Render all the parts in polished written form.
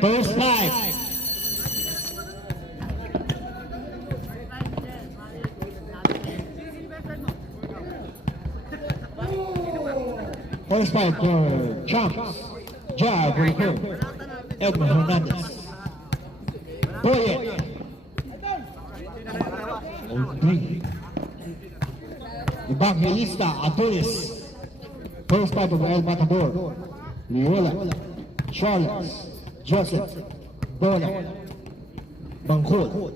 First five. First five for Champs. Ja Burico. Edmond Hernandez. Boyet. Odri. Evangelista Atulis. First five of El Matador. Liola. Charles. Joseph. Bola. Bangkol.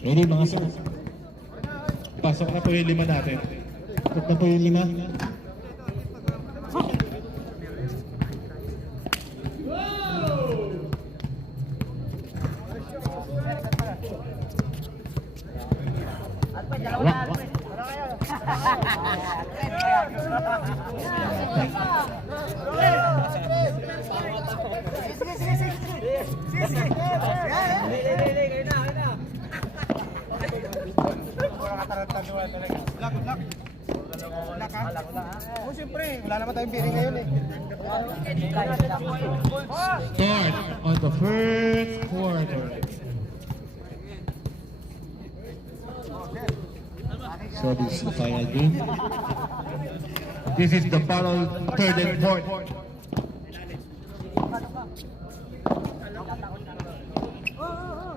Ready mga sir? Pasok na po yung 5 natin. Pasok na po yung 5. Oh, siyempre, wala naman tayong piring ngayon eh. Start on the first quarter. So this is the final game. This is the battle third and fourth.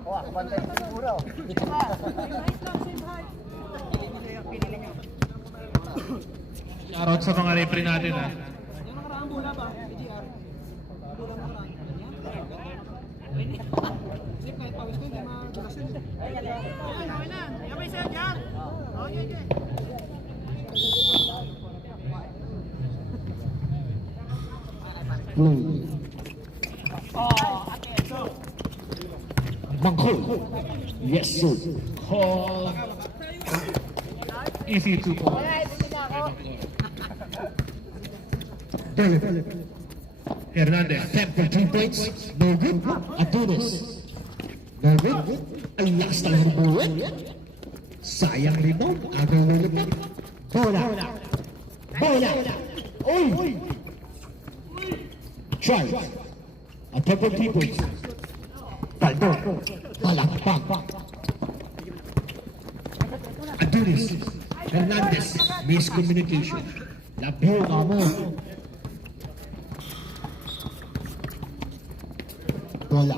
Oh, pantay siguro. Shoutout sa mga referee natin ha. Yung nakaraang bola ba? AGR. Bola nakaraan. Slip kahit pawis ko, hindi madulas yun. Okay na. Yabay sa'yo, Jar. Okay. Blue. Bangkol. Yes sir. Call. Easy to call. Hernandez. Attempt for 3 points. No good. Atulis. No good. Ang lakas talaga ng buwan. Sayang rebound. Agaw na lumit. Bola. Bola. Oy! Try. Attempt for 3 points. Paldo. Palakpak. Atulis. Hernandez. Miscommunication. Labiyo ka mo. Bola.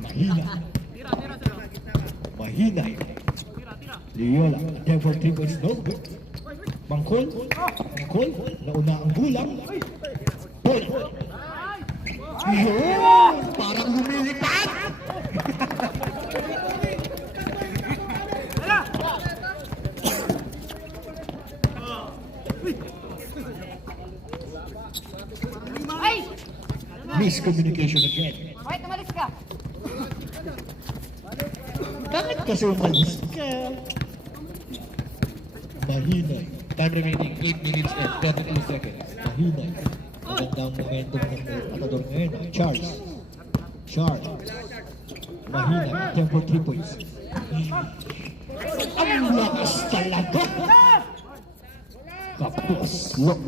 Mahina. Mahina. Liola. Attempt for 3 points. No good. Bangkol. Bangkol. Nauna ang gulang. Bola. Yun! Parang lumilipad! Miscommunication again. Wait, umalis ka. Bakit kasi umalis ka? Mahina. Time remaining 8 minutes and 32 seconds. Mahina. Magandang momentum ng matador ngayon. Charles. Mahina. Attempt for 3 points. Ang lakas talaga! Kapos. Look.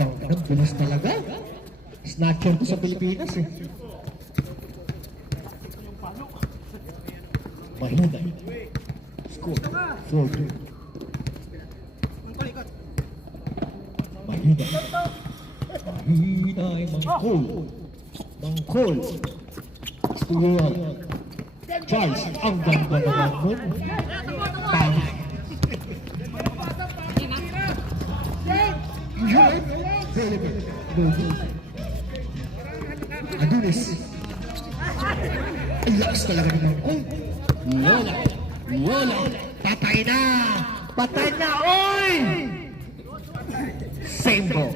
Ang bilis talaga. Snatcher ko sa Pilipinas eh. Mahina. Score. 4-2. Mahina. Mahina ay Mangkol. Stuart. Charles. Ang ganda naman nun. Tama. Adulis. Ang lakas talaga ng Mangkol. Lola. Patay na, oy! Same ball.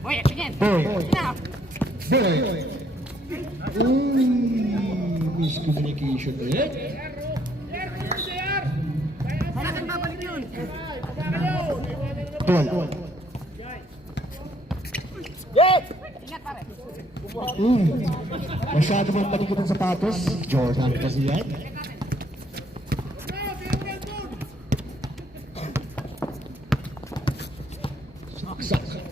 Boy, tingin. Boy. Tingin. Boy. Miscommunication ulit. Saan babalik yun? Bola. Ingat pare. Masyado mong malikot ang sapatos. Jordan kasi yan. Saksak.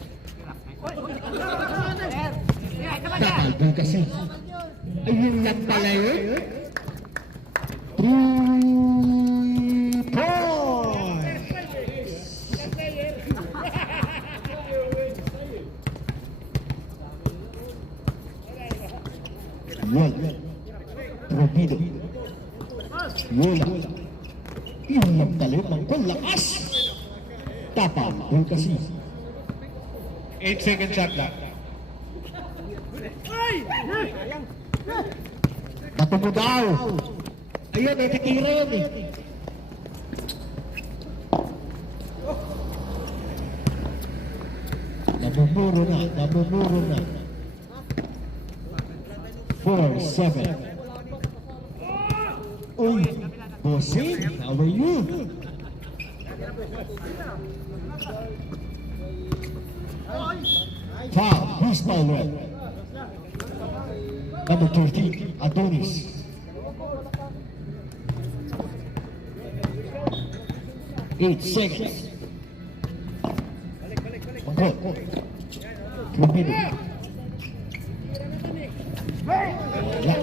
Nakalbo kasi. Ayun lang pala yun. 3 points. Yola. Probido. Yola. Yun lang pala yun. Mangkol lakas. Tapang. Doon kasi. 8-second shot lang. Bato mo daw. Ayun, may titira yun eh. Namumuro na, namumuro na. 4-7. Uy, bossing, how are you? Foul, who's foul red? Number 13, Adonis. Eight seconds. Mangkot. Rubino. Wala.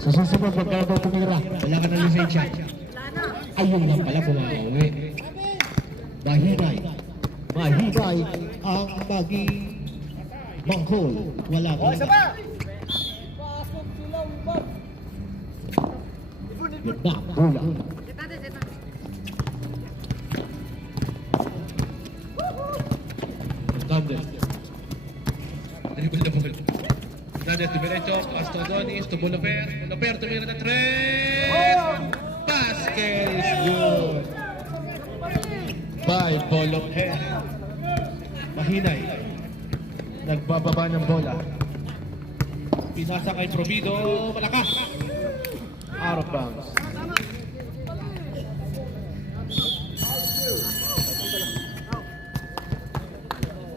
Sa susunod, wag ka daw tumira. Wala ka ng lisensya. Ayun lang pala bumauwi. Mahibay. Mahibay ang maging Mangkol. Wala ka lang. Yun na, bola. Hernandez. Dribble the ball. Hernandez to derecho, pass to Adonis, to Boloper. Boloper tumira ng 3. Basket is good. By Boloper. Mahinay. Nagbababa ng bola. Pinasa kay Probido. Malakas. Out of bounds.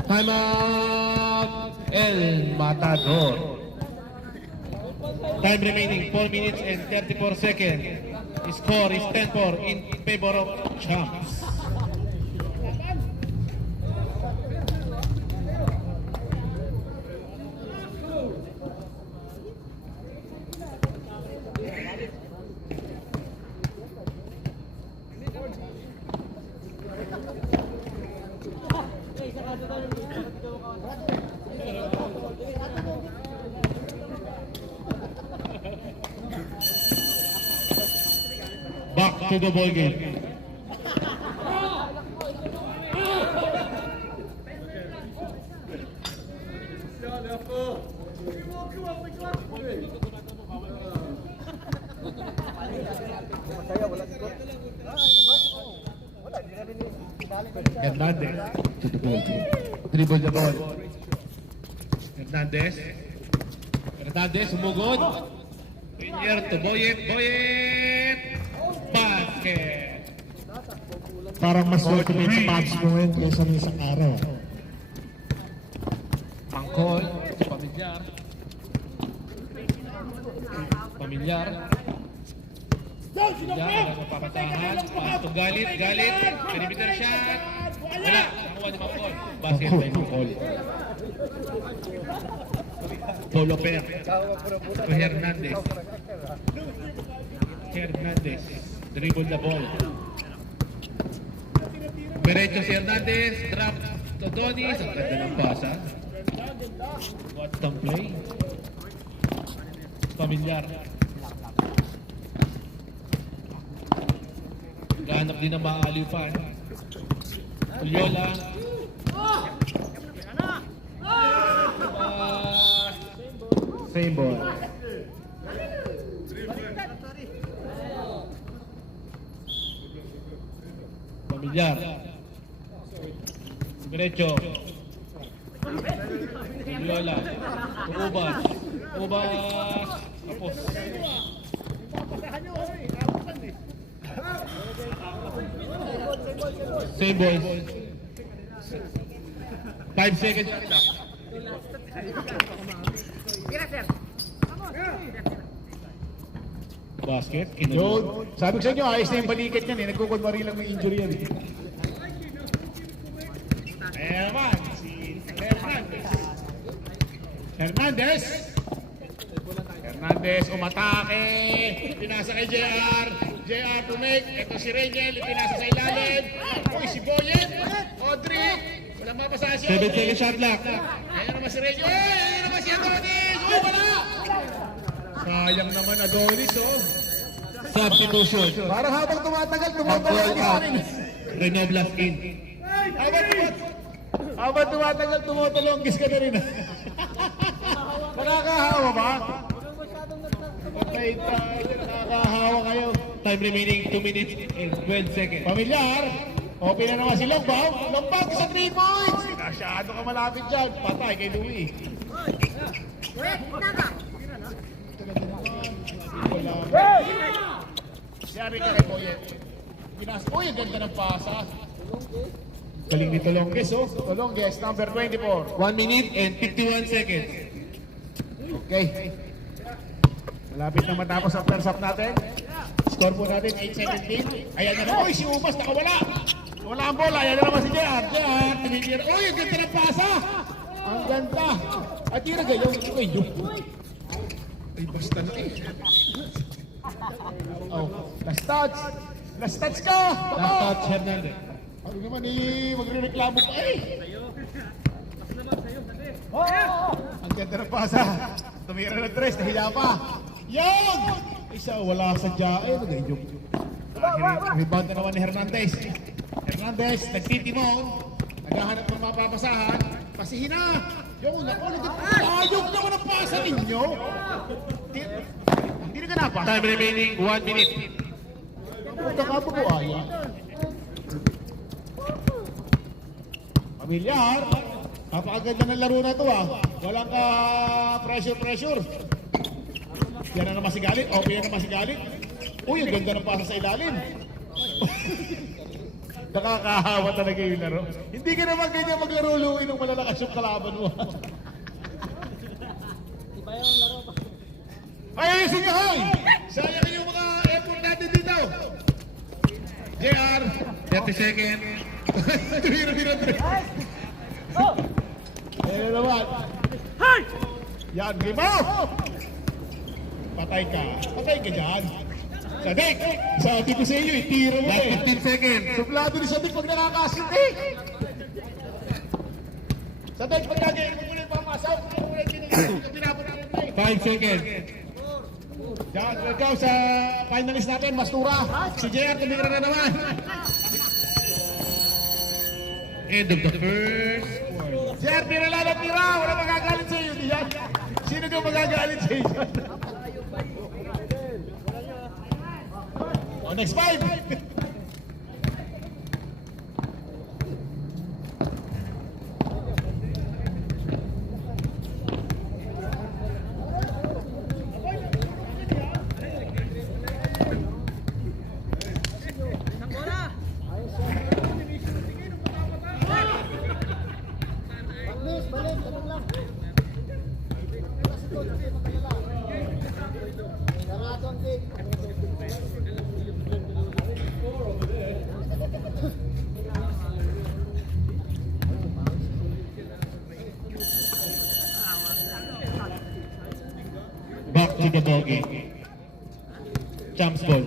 Time out. El Matador. Time remaining 4 minutes and 34 seconds. Score is 10-4 in favor of Champs. Back to the ball game. Hernandez to the ball game. Dribble the ball. Hernandez. Hernandez, humugod. Pinyer to Boyet. Boyet. Basket. Parang mas ultimate sa patch mo yun kaysa ng isang araw. Mangkol. Pamilyar. Pamilyar. Pamilyar. Napapatahan. Pass to Galit. Galit. Perimeter shot. Wala. Nakuha ni Mangkol. Basket by Mangkol. Boloper. To Hernandez. Hernandez. Dribble the ball. Diretso si Hernandez. Drop to Donis. Ang ganda ng pasa. What's the play? Pamilyar. Ganap din ang maaliw pa. Ulyola. Same ball. Pamilyar. Diretso. Lola. Ubas. Ubas. Tapos. Same ball. 5 seconds. Basket. Yun. Sabi ko sa inyo, ayos na yung balikat niyan eh. Nagkukunwari lang may injury yan eh. Ayan naman, si Hernandez. Hernandez. Hernandez umatake. Pinasa kay JR. JR to make. Ito si Rangel. Pinasa sa ilalim. Uy, si Boyet. Audrey. Walang mapasahan si 7 Audrey. seconds shot clock. Ayan naman si Rangel. Ayan naman si Adonis. Uy, wala. Sayang naman Adonis, oh. Substitution. Parang habang tumatagal, Ang ball tumatagal out. rin. Renoblas in. Habang tumatagal, tumutulonggis ka na rin. Nakakahawa ba? Patay tayo, nakakahawa kayo. Time remaining 2 minutes and 12 seconds. Pamilyar, open na naman si Longbao. Longbao sa 3 points. Masyado ka malapit dyan. Patay kay Louie. Siyari ka kay Boyet. Uy, ang ganda ng pasa. Galing ni Tolonges, oh. Tolonges, number 24. 1 minute and 51 seconds. Okay. Malapit na matapos ang first half natin. Score po natin 8-17. Ayan na naman. Uy, si Ubas nakawala. Wala ang bola. Ayan na naman si JR. JR, tumigil. Uy, ang ganda ng pasa. Ang ganda. At yun na gayaw. Uy, yun. Ay, basta na eh. Oh, last touch. Last touch ka. Last touch, Hernandez. Ano naman eh, magre-reklamo pa eh. Ang ganda ng pasa. Tumira ng tres, nahiya pa. Yun! Isa, wala sa dyae. Nagayok. Rebound na naman ni Hernandez. Hernandez, nagtitimong. Naghahanap ng mapapasahan. Pasihin na. Yung naku, ayok naman ang pasa ninyo. Hindi na ganapa. Time remaining 1 minute. Punta ka po po aya. Pamilyar. Napakaganda ng laro na ito ah. Walang ka pressure. Yan na naman si Galit. Okay yan naman si Galit. Uy, ang ganda ng pasa sa ilalim. Nakakahawa talaga yung laro. Hindi ka naman ganyan maglaro Louie nung malalakas yung kalaban mo. Ay, ayusin niyo, hoy! Sayang yung mga effort natin dito. JR. 30 seconds. Biro. Ayan naman. Yan, game out! Patay ka dyan. Sadik! Sabi ko sa iyo, itira mo Last eh. 15 seconds. Suplado ni Sadik pag nakakasintik. Sadik, pag nagayari mo muna yung pamasaw, ano mo yung pinapot natin tayo. 5 seconds. Yan, ikaw sa finalist natin, Mastura. Si JR, tumira na naman. End of the first quarter. JR, tira lang na tira. Wala magagalit sa iyo, diyan. Sino ka magagalit sa iyo? Oh, next 5. Back to the ballgame. Champs ball.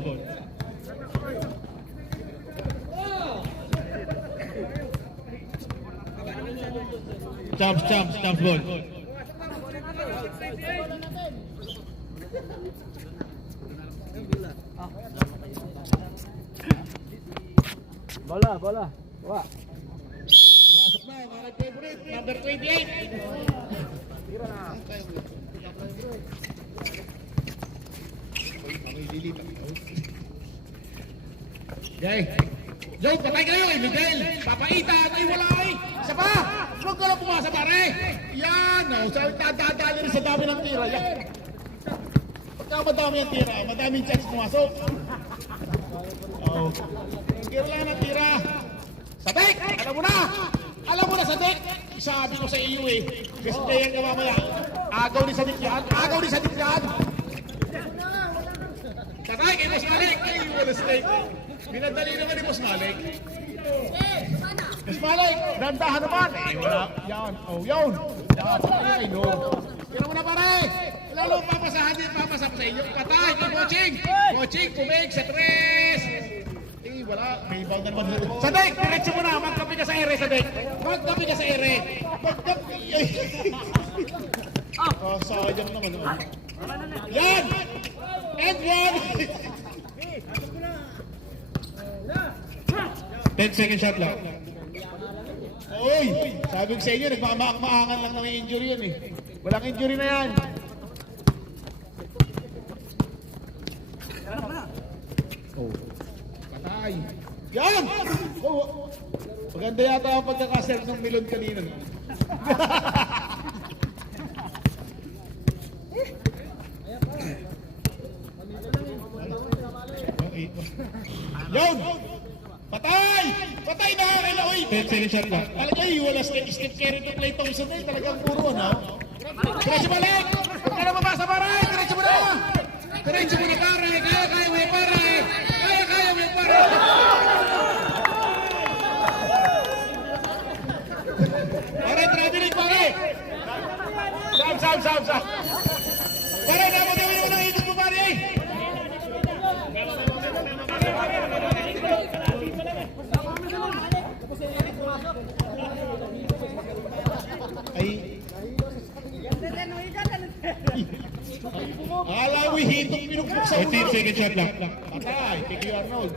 Champs ball. Bola. Wah. Pasok na, mga favorite, number 28. Jay, patay kayo eh, Miguel. Papaitan, ay wala eh. Isa pa! Huwag ka na pumasa, pare! Yan! Oh, sabi, dadali rin sa dami ng tira. Yan! Pagka madami ang tira, madaming chance pumasok. Oh. Kailangan ng tira. Sadik! Alam mo na! Alam mo na, Sadik! Sabi ko sa iyo eh. Best player ka mamaya. Agaw ni Sadik yan. Agaw ni Sadik yan. Tatay, kay Boss Malik. Ay, wala snake. Binadali naman ni Boss Malik. Boss Malik, dandahan naman. Eh, wala. Yan. Oh, yun. Yan. Ay, no. Kaya mo na, pare. Lalo papasahan din, papasa sa inyo. Patay, kay Boching. Boching, kumig sa 3. Eh, wala. May bound na naman. Sadik, diretso mo na. Magkapi ka sa ere, Sadik. Magkapi ka sa ere. Magkapi. Oh, sayang naman. Yan! And one! 10 second shot lang. Oy! Sabi ko sa inyo, nagmamaak-maangan lang ng injury yan eh. Walang injury na yan. Oh. Patay. Yan! Oh. Maganda yata ang pagkakaserve ng melon kanina. Yun! Patay! Patay na! Kailan, oy! 10 second shot lang. Talaga yung wala Steve Kerry to play Thompson eh. Talagang puro, no? Diretso balik! Huwag ka na mabasa, pare! Diretso mo na! Diretso mo na, pare! Kaya mo yung pare! Kaya mo yung pare! Pare, traveling, pare! Sam! Pare, dapat gawin mo ng ikot mo, pare! Ay. Akala mo hitong pinukpok sa ulo. 15 second shot lang. Patay, Picky Arnold.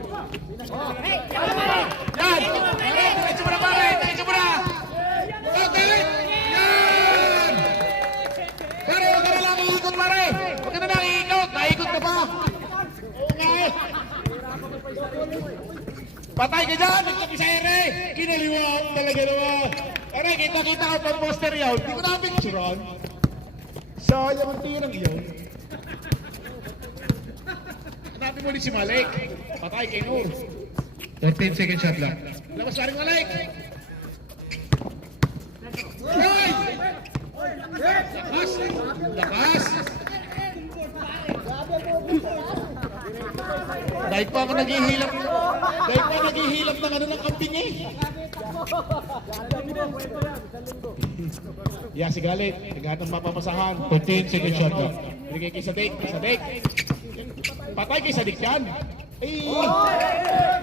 Yan! Diretso mo na, pare! Diretso mo na! Okay! Yan! Pare, huwag ka na lang iikot, pare! Huwag ka na lang iikot! Naikot ka pa! Oo nga eh! Patay ka dyan! Nagtabi sa ere! Kinaliwa talaga naman! Pare, kita-kita ka pang poster yaw. Hindi ko na picturean. Sayang ang tirang iyon. Hanapin mo ulit si Malik. Patay kay Noor. 14 second shot lang. Labas pa rin Malik. Ay! Lakas! Lakas! Dahil pa ako naghihilap. Dahil pa naghihilap ng ano ng kambing eh. Yeah, si Galit. Naghahat ng mapamasahan. 14 second shot lang. Binigay kay Sadik. Sadik. Patay kay Sadik yan. Ay!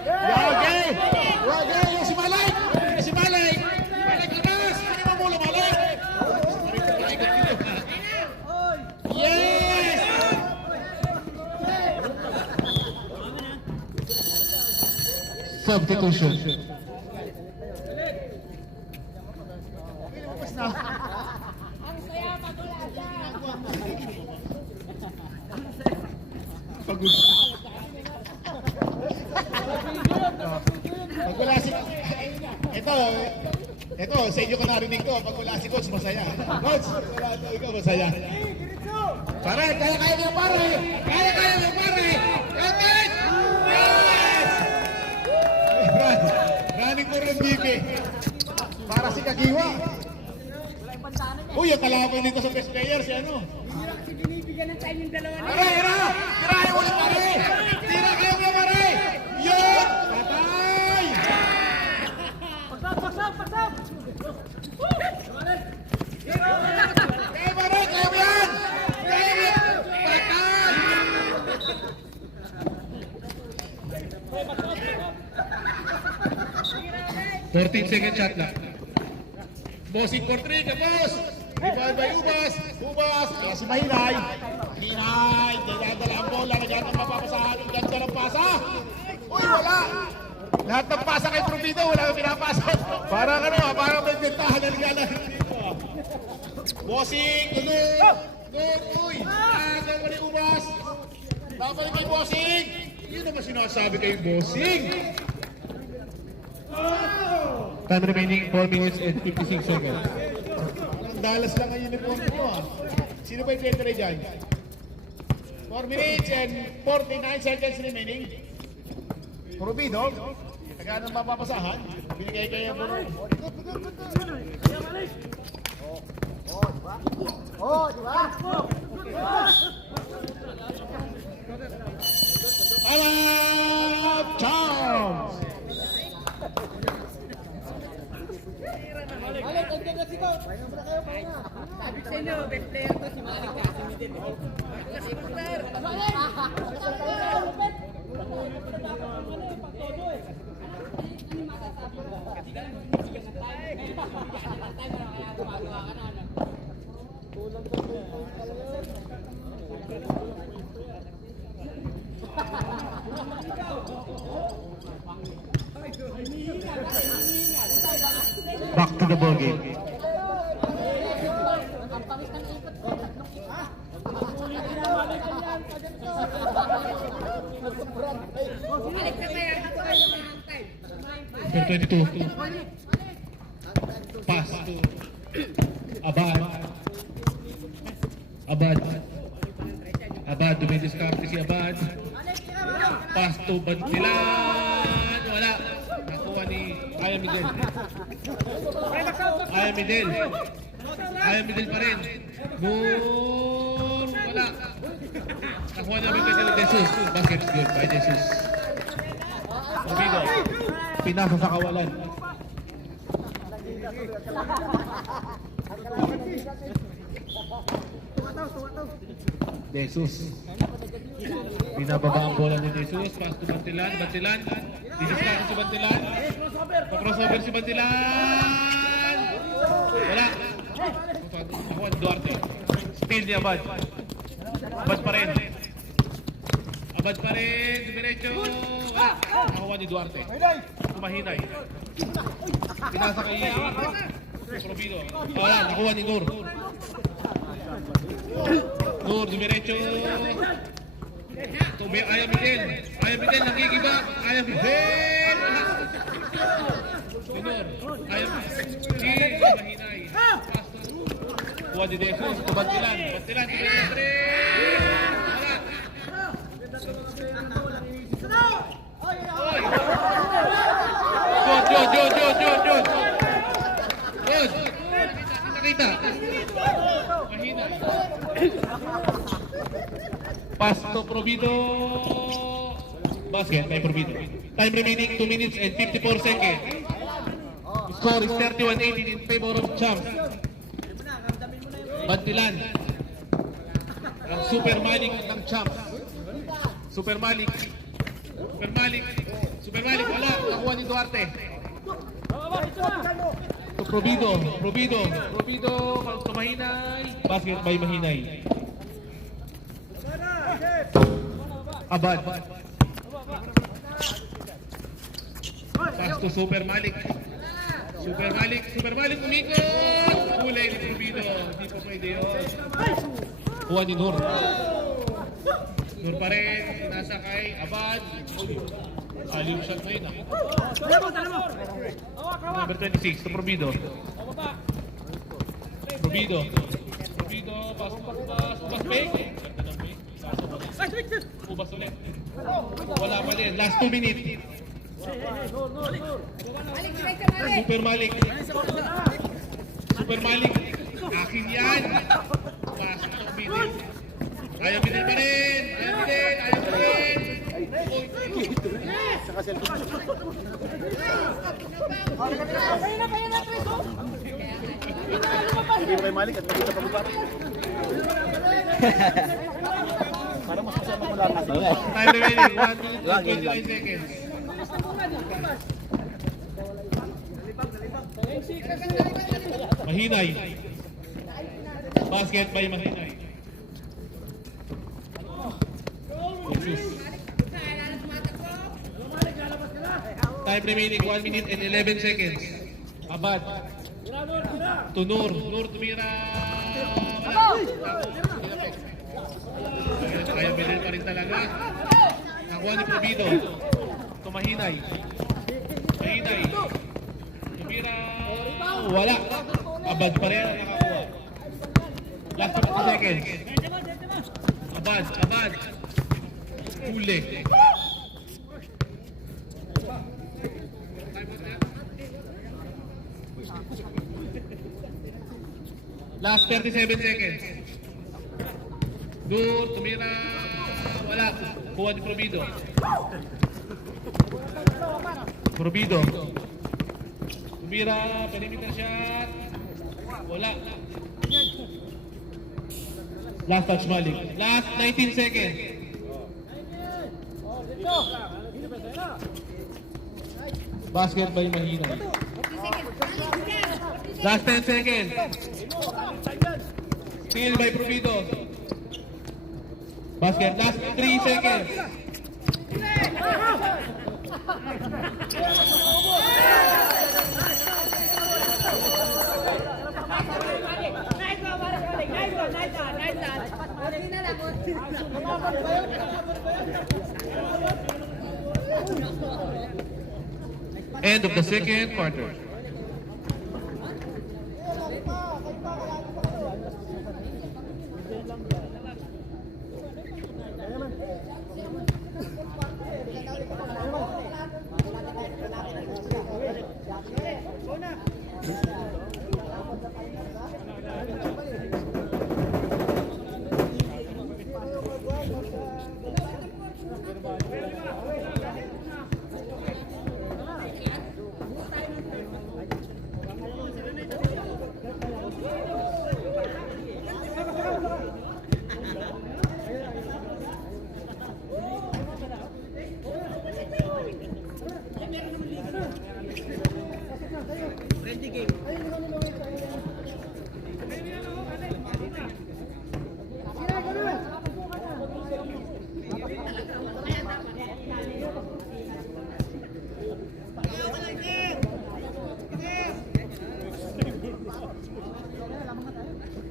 Wage! Wage! Yung si Malay! Yung si Malay! Malay katas! Hindi mo mula Malay! Yes! Substitution. Pagod. Pag wala si... Ito, sa inyo ko narinig ko, pag wala si Coach, masaya. Coach, wala ito, ikaw masaya. Pare, kaya mo pare! Kaya mo pare! Okay! Yes! Running for ng BP. Para si Kagiwa. Uy, ang kalaban dito sa best player, si ano? Binibigyan ng time yung dalawa na. Pare, tira ulit pare! Tira kayo mo pare! Yun! Patay! Pasap! Kaya pare, kaya mo yan! Kaya mo yan! Patay! 14 second shot lang. Bossing for 3 ka, boss! Ibal by Ubas! Ubas! Kaya si Mahinay! Mahinay! Dinadala ang bola, naghanap ng mapapasahan. Ang ganda ng pasa! Uy, wala! Lahat ng pasa kay Provido, wala kang pinapasok. Parang ano, parang may bentahan na nagala dito. Bossing! Tulog! Uy! Agaw mo ni Ubas! Babalik kay Bossing! Yun naman sinasabi kay Bossing. Oh! Time remaining 4 minutes and 56 seconds. Dalas lang ang uniform nito ah. Sino ba yung tetry dyan? 4 minutes and 49 seconds remaining. Probido. Taga ng mapapasahan. Binigay kayo yung buro. Alap Charms! Sabi sa inyo, best player to si Malik Kasimidin. Kasi player. Back to the ball game. Number 22. Pass. Abad. Abad. Abad, dumidiskarte si Abad. Pass to Bantilan. Wala. Nakuha ni Aya Miguel. Aya Miguel. Aya Miguel pa rin. Boom. Wala. Nakuha namin kasi ni Jesus. Basket good by Jesus. Probido. Pinasa sa kawalan. Jesus. Binababa ang bola ni Jesus. Pass to Bantilan. Bantilan. Didiskarte si Bantilan. Pa-crossover si Bantilan. Wala. Nakuha ni Duarte. Steal ni Abad. Abad pa rin. Abad pa rin. Diretso. Wala. Nakuha ni Duarte. Tumahinay. Pinasa kay Probido. Wala. Nakuha ni Nur. Nur, diretso. Tubi, Aya Miguel. Aya Miguel, nakikiba. Aya Miguel. Nur, Aya Miguel. Mahinay. Kuha ni Jesus. Bantilan. Bantilan. Diretso. Wala. Jod. Nakita. Mahinay. Pass to Probido. Basket by Probido. Time remaining 2 minutes and 54 seconds. Score is 31-18 in favor of Champs. Bantilan. Ang Super Malik ng Champs. Super Malik. Wala. Nakuha ni Duarte. To Probido. Mahinay. Basket by Mahinay. Abad. Pass to Super Malik. Umikot. Kulay ni Probido. Hindi pa pwede yun. Kuha ni Nur. Nur pa rin. Nasa kay Abad. Aliw shot na yun. Number 26 to Probido. Pass fake. Ubas ulit. Wala pa din. Last 2 minutes. Super Malik. Akin yan. Pass to Probido. Ayaw Miguel pa rin. Hindi mo kay Malik at nakita pa ba? Para mas masama mo lang kasi. Time remaining 1 minute and 29 seconds. Mahinay. Basket by Mahinay. Jesus. Time remaining 1 minute and 11 seconds. Abad. To Nur. Nur tumira. Kaya Miguel pa rin talaga. Nakuha ni Probido. Tumahinay. Tumira. Wala. Abad pa rin ang nakakuha. Last 50 seconds. Abad. Huli. Last 37 seconds. Doon, tumira. Wala. Kuha ni Provido. Tumira. Perimeter shot. Wala. Last touch Malik. Last 19 seconds. Basket by Mahina. Last 10 seconds. Steal by Provido. Basket. Last 3 seconds. End of the second quarter.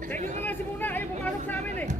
Tingin naman si Muna, ayaw pumasok sa amin eh.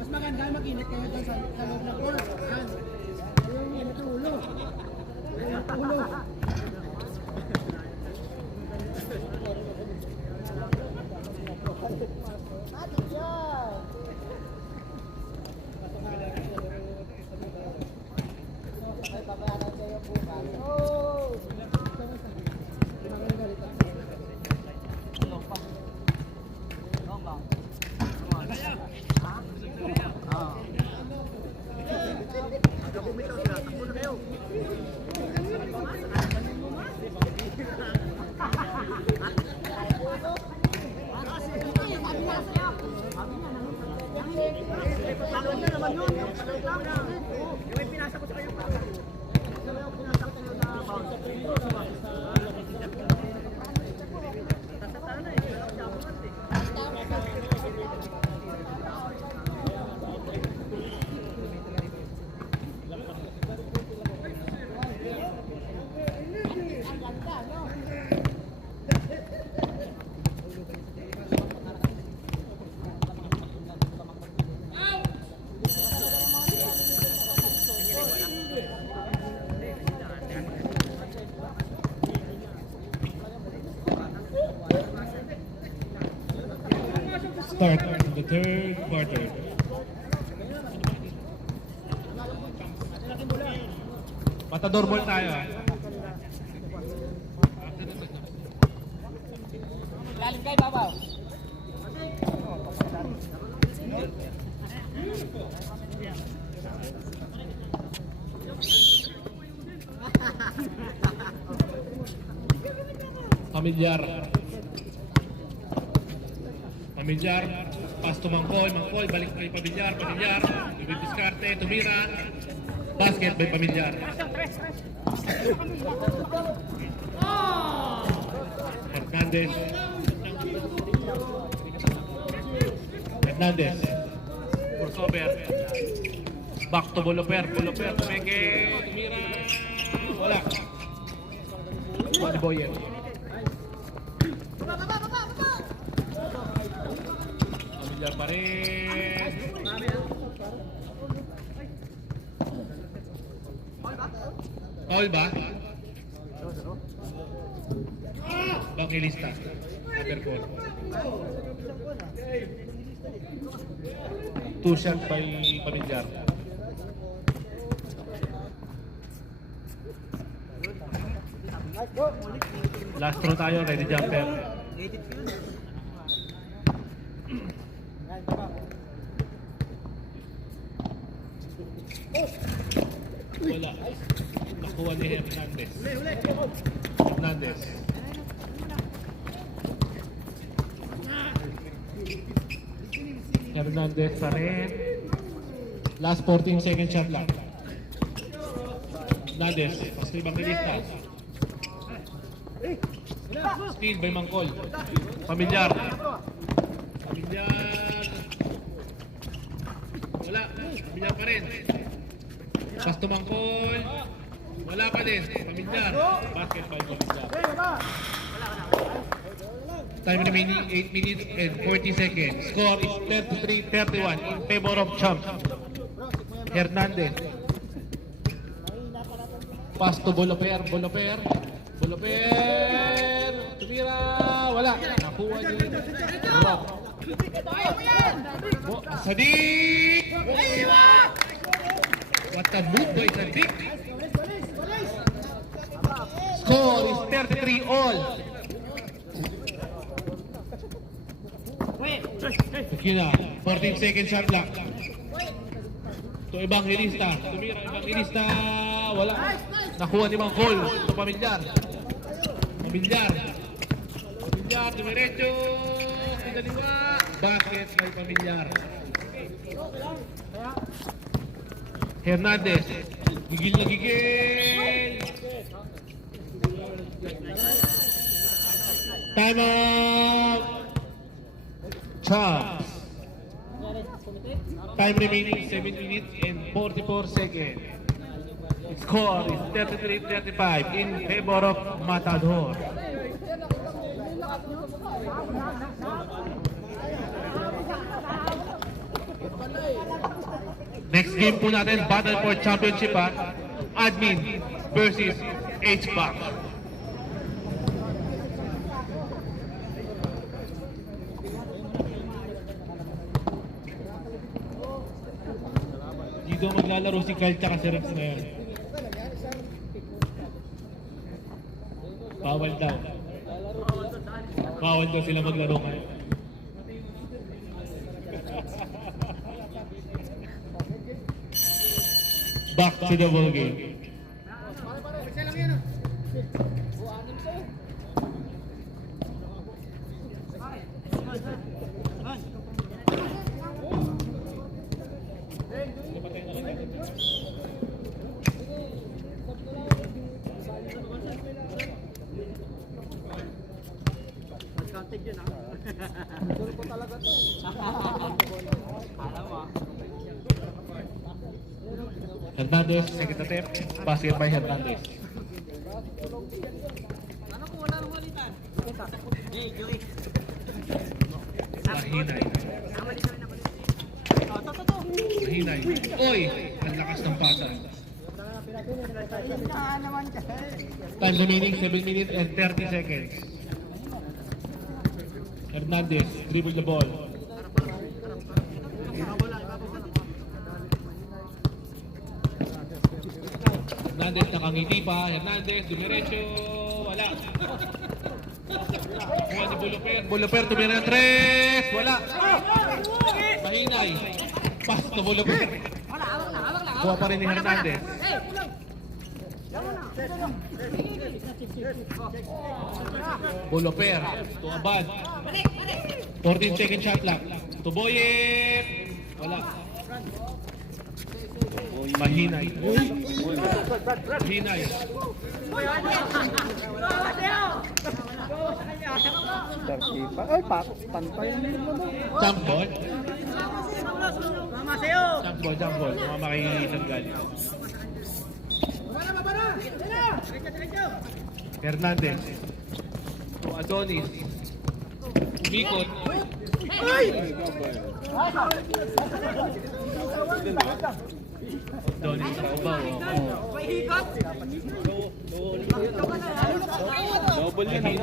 Mas maganda mag-init kayo dyan sa loob ng court. Yan. Yung natulog. Yung tulog. Yung pinasa ko sa kanya. start in the third quarter. Matador ball tayo ah. Lalim kayo, babaw. Pamilyar. Pamilyar. Pass to Mangkol. Mangkol. Balik kay Pamilyar. Pamilyar. Diskarte. Tumira. Basket by Pamilyar. Hernandez. Hernandez. Crossover. Back to Boloper. Boloper. Tumeke. Tumira. Wala. Wala Boyer. Pamilyar pa rin. Foul ba? Bangilista. Number 4. Two shot by Pamilyar. Last throw tayo, ready jumper. Wala. Nakuha ni Hernandez. Hernandez. Hernandez pa rin. Last 14 second shot lang. Hernandez. Pasto yung Bangilista. Steal by Mangkol. Pamilyar. Pamilyar. Wala. Pamilyar pa rin. Pasto Mangkol. Wala pa din. Pamilyar. Basket by Pamilyar. Time remaining 8 minutes and 40 seconds. Score is 33-31 in favor of Champs. Hernandez. Pass to Boloper. Boloper. Boloper. Tumira. Wala. Nakuha niya. Rock. Sadiq. What a move by Sadiq. Score is 33 all. Okay na. 14 second shot lang. Ito Evangelista. Tumira Evangelista. Wala. Nakuha ni Mangkol. Ito Pamilyar. Pamilyar. Pamilyar. Dumiretso. Pinaliwa. Basket by Pamilyar. Hernandez. Gigil na gigil. Time out. Champs. Time remaining 7 minutes and 44 seconds. Score is 33-35 in favor of Matador. Next game po natin, Battle for Championship Admin versus HBAC. Dito maglalaro si Kyle tsaka si Rex na yan. Bawal daw. Bawal daw sila maglaro ngayon. Back to the ball game. Counted yun, Duro ko talaga to. Alam mo. Hernandez, second attempt. Basket by Hernandez. Ano kung wala nang walitan? Hey, Joey. Mahinay. Mahinay. Oy! Ang lakas ng pasa. Time remaining 7 minutes and 30 seconds. Hernandez, dribble the ball. Hernandez nakangiti pa. Hernandez, dumiretso. Wala. Kuha ni Buluper. Buluper, tumira ng 3. Wala. Mahinay. Pass to Buluper. Kuha pa rin ni Hernandez. Buluper. To Abad. 14 second shot clock. To Boyet. Wala. Mahinay. Mahinay. Ay, pantay mo daw. Jump ball. Jump ball. Mga makikisang galing. Hernandez. To Adonis. Umikot. Adonis sa ubaw. Mahinay.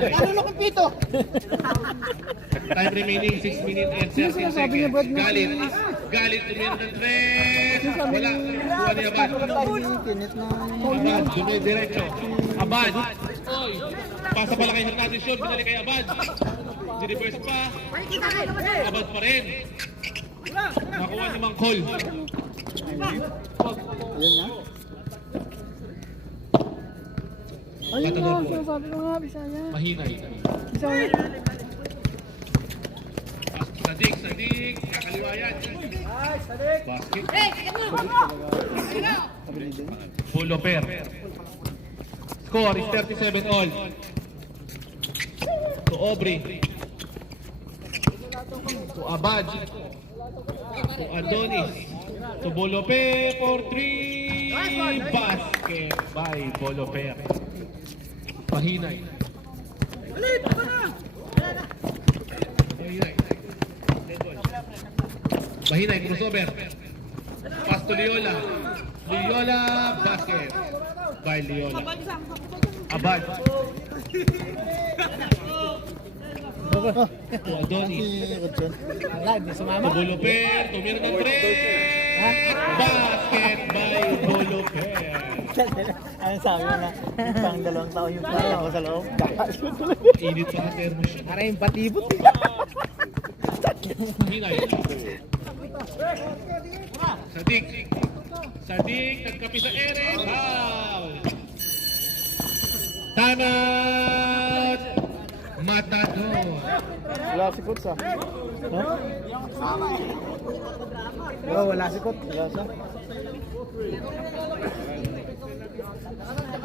Time remaining 6 minutes and 13 seconds. Galit tumira ng 3. Wala. Kuha ni Abad. Abad, dumidiretso. Abad. Oy. Pasa pala kay Hernandez yun. Binali kay Abad. Di-reverse pa. Abad pa rin. Nakuha ni Mang Col. Ayun nga, sabi ko nga, Bisaya. Mahinay. Bisaya. Sadik. Kakaliwa yan. Basket. Buluper. Score is 37 all. To Aubrey. To Abad. To Adonis. To Buluper for 3. Basket by Buluper. Mahinay. Mahinay, crossover. Pass to Liola. Liola, basket. By Liola. Abad. To Adonis. To Buluper. Tumira ng 3. Basket by Buluper. Ano sabi mo na? Pang 2 taon yung pala ako sa loob. Init pa ng thermos yun. Para yung patibot. Hinay. Sadik, nagkapi sa ere. Foul. Tanat Matador. Wala si Coach ah. Wala si Coach. Wala siya.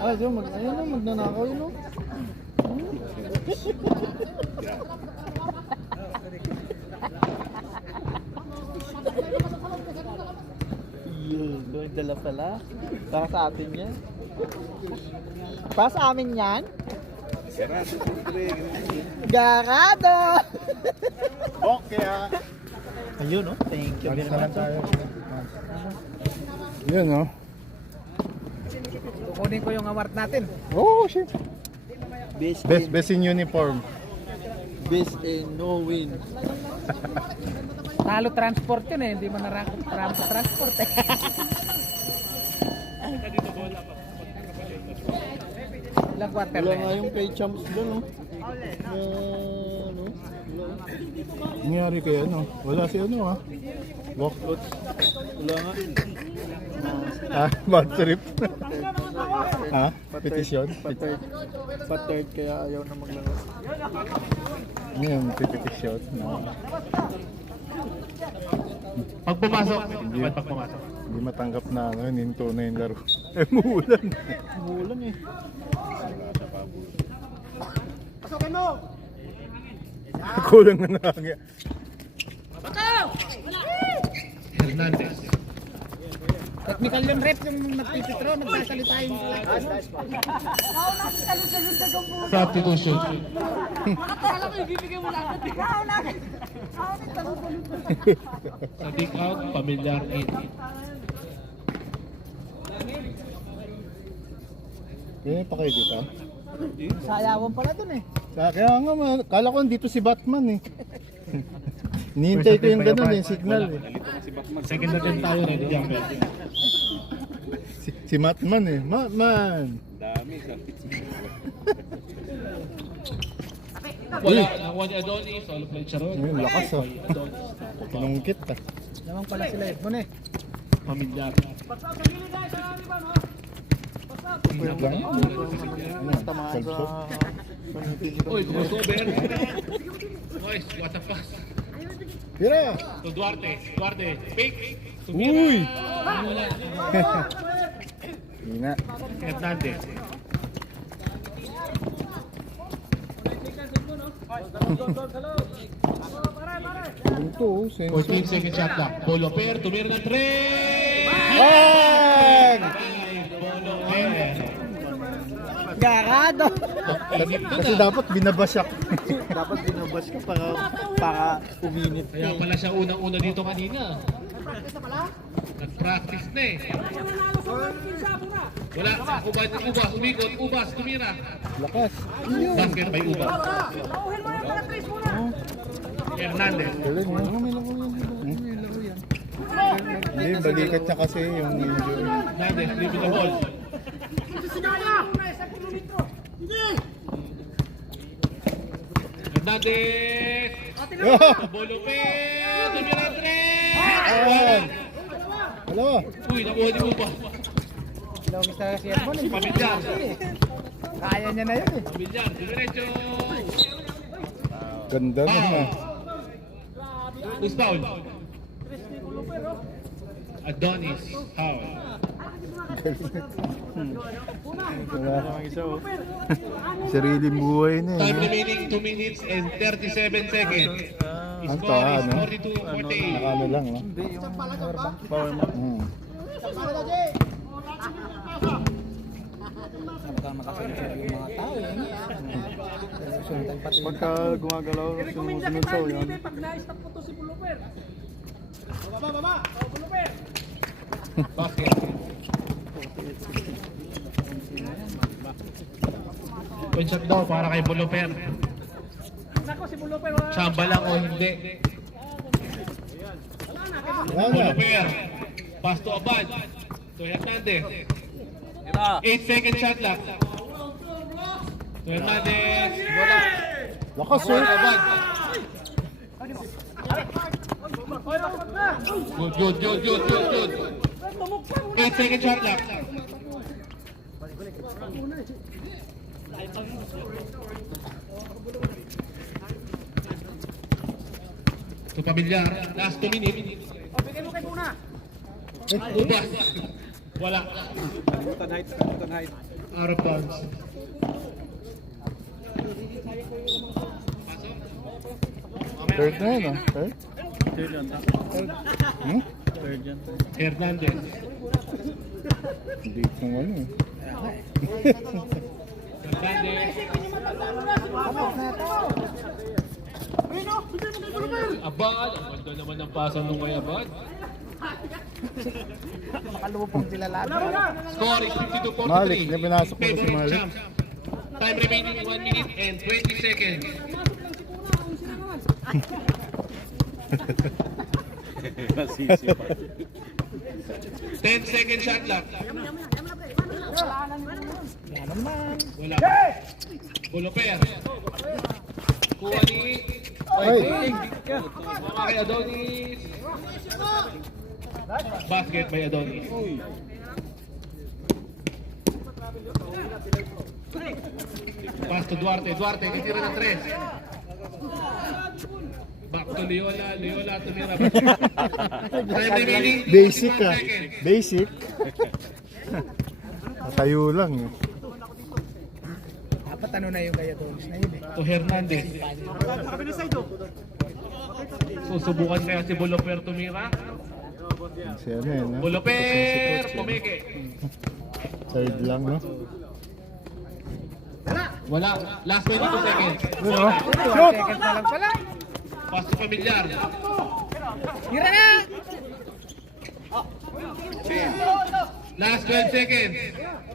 Ay, so ayun na, magnanakaw yun, no? Yun, dala pala. Para sa atin yan. Para sa amin yan? Garado! Okay ah. Ayun, no? Thank you very much. Yun no. Kukunin ko yung award natin. Oh shit. Best in uniform. Best in no win. Talo transport yun eh, hindi mo narakot transport eh. Ilang quarter Wala na nga yan? yung kay Champs doon, no? Nangyari kay ano? Wala si ano ha? Walk out. Wala nga. Bad trip. Ha? Petisyon? Pa-third kaya ayaw na maglaro. Ano yung petisyon? No. Pag pumasok, Hindi. pag pumasok. Hindi matanggap na ano, ninto na yung laro. Muulan. Umuulan eh. Kulang na nangya. Hernandez. Technical yung rep yung nagpipitro, nagsasalita yung Substitution. Sadik out, pamilyar in. Yan pa kayo dito? sayawan pala dun eh. Kaya nga, kala ko dito si Batman eh. Nihintay ko yung gano'n eh, signal eh. Second na din tayo na jumper. Si Matman eh. Matman! Wala. Nakuha ni Adonis. All play siya ron. Ayun, lakas oh. Adonis. Pinungkit ah. Lamang pala sila eh. Muna eh. Pamilyar. Wait lang. Tamaan Salso. sa... Uy, crossover. Nice. What a pass. Tira! To Duarte. Duarte. Fake. Uy! Wala. Hindi na. Hernandez. Tuloy to oh. 14 second shot lang. Polo pair. Tumira ng 3. Bang! Polo pair. Garado! Kasi dapat binabasyak. Dapat binabas ka para uminit ka Kaya eh. pala siya unang-una dito kanina. Nag-practice na eh. Wala. Ubas. Umikot. Ubas. Tumira. Lakas. Basket by Ubas. Hernandez. Galing mo. Hindi, balikat niya kasi yung injury. Hernandez. Leave the ball. Hernandez. Bolo pair. Tumira 3. Hello. Uy, nakuha ni Ubas. Lawag sa si Edmond eh. Pamilyar. Kaya niya na yun eh. Pamilyar. Diretso. Ganda naman. Who's foul? Adonis. Foul. Wala. Sariling buhay na Time eh. remaining 2 minutes and 37 seconds. Ano to, Score is ano? 42-48. Nakano lang no? Hindi, yung power mo. Baka makasunod yung mga tao eh. Sundan pati yung Pagka gumagalaw, sumusunod sa yan. Basket. One shot daw para kay Buluper. Chamba lang o hindi. Wala na. Buluper. Pass to Abad. To Hernandez. 8 second shot lang. To Hernandez. Wala. Lakas To oh. Abad. Good. 8 second shot lang. To Pamilyar. Last 2 minutes. Ubas. Wala. Out of bounds. Third na yun oh. Third? Hmm? Hernandez. Date ng ano eh. Hernandez. Abad. Ang ganda naman ng pasan nung kay Abad. makalupong sila lahat. Score is 52-43. Malik, na pinasok mo na si Favorite Malik. champs. Time remaining 1 minute and 20 seconds. Nasisi pa. 10 second shot lang. Wala. Buluper. Kuha ni... Ay! Kuha kay Adonis. Basket by Adonis. Pass to Duarte. Duarte, titira ng 3. Back to Leola. Leola tumira. Time remaining. Basic 41 ah. seconds. Basic. Natayo lang eh. Dapat ano na yung kaya Donis na yun eh. To Hernandez. Susubukan kaya si Boloper tumira. Si ano yun no? Boloper, pumiki. Third lang no? Wala. Last 22 seconds. Yun oh. Shoot! Second na lang pala. Pass to Pamilyar. Tira na! Last 12 seconds.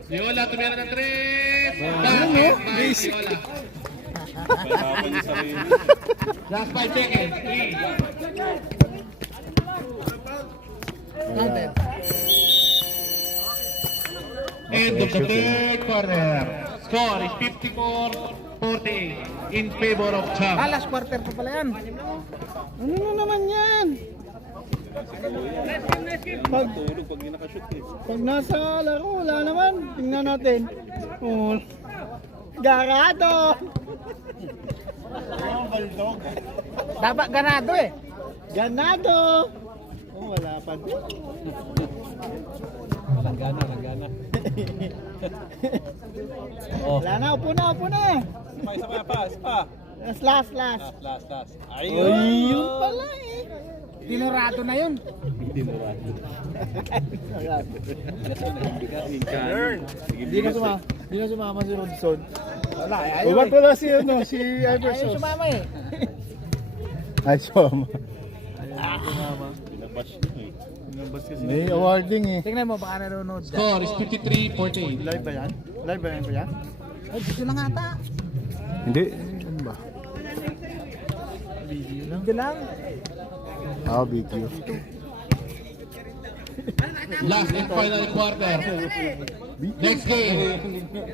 Leola tumira ng 3. Basket by Leola. Palaban niya sarili. Last 5 seconds. 3. Wala. End of the third quarter. Score is 54-48 in favor of Chang. Last quarter pa pala yan. Ano na naman yan? Tulog pag di nakashoot eh. Pag nasa laro, wala naman. Tingnan natin. Oh. Garado! Dapat ganado eh. Ganado! Oh, wala pa din. Langgana. Wala na, upo na. Isa pa. Last. Last. Ay, yun pala eh. Dinurado na yun. Hindi na sumama si Rodson. Wala, ayaw Ubat pala si Ayaw Iverson. sumama eh. Ay, sumama. Pinabash niyo eh. May awarding eh. Tingnan mo, baka nanonood ka. Score is 53-48. Live ba yan? Live ba yan kuya? Ay, gusto lang ata. Hindi. Ano ba? Hindi lang. Video. Last and final quarter. Next game.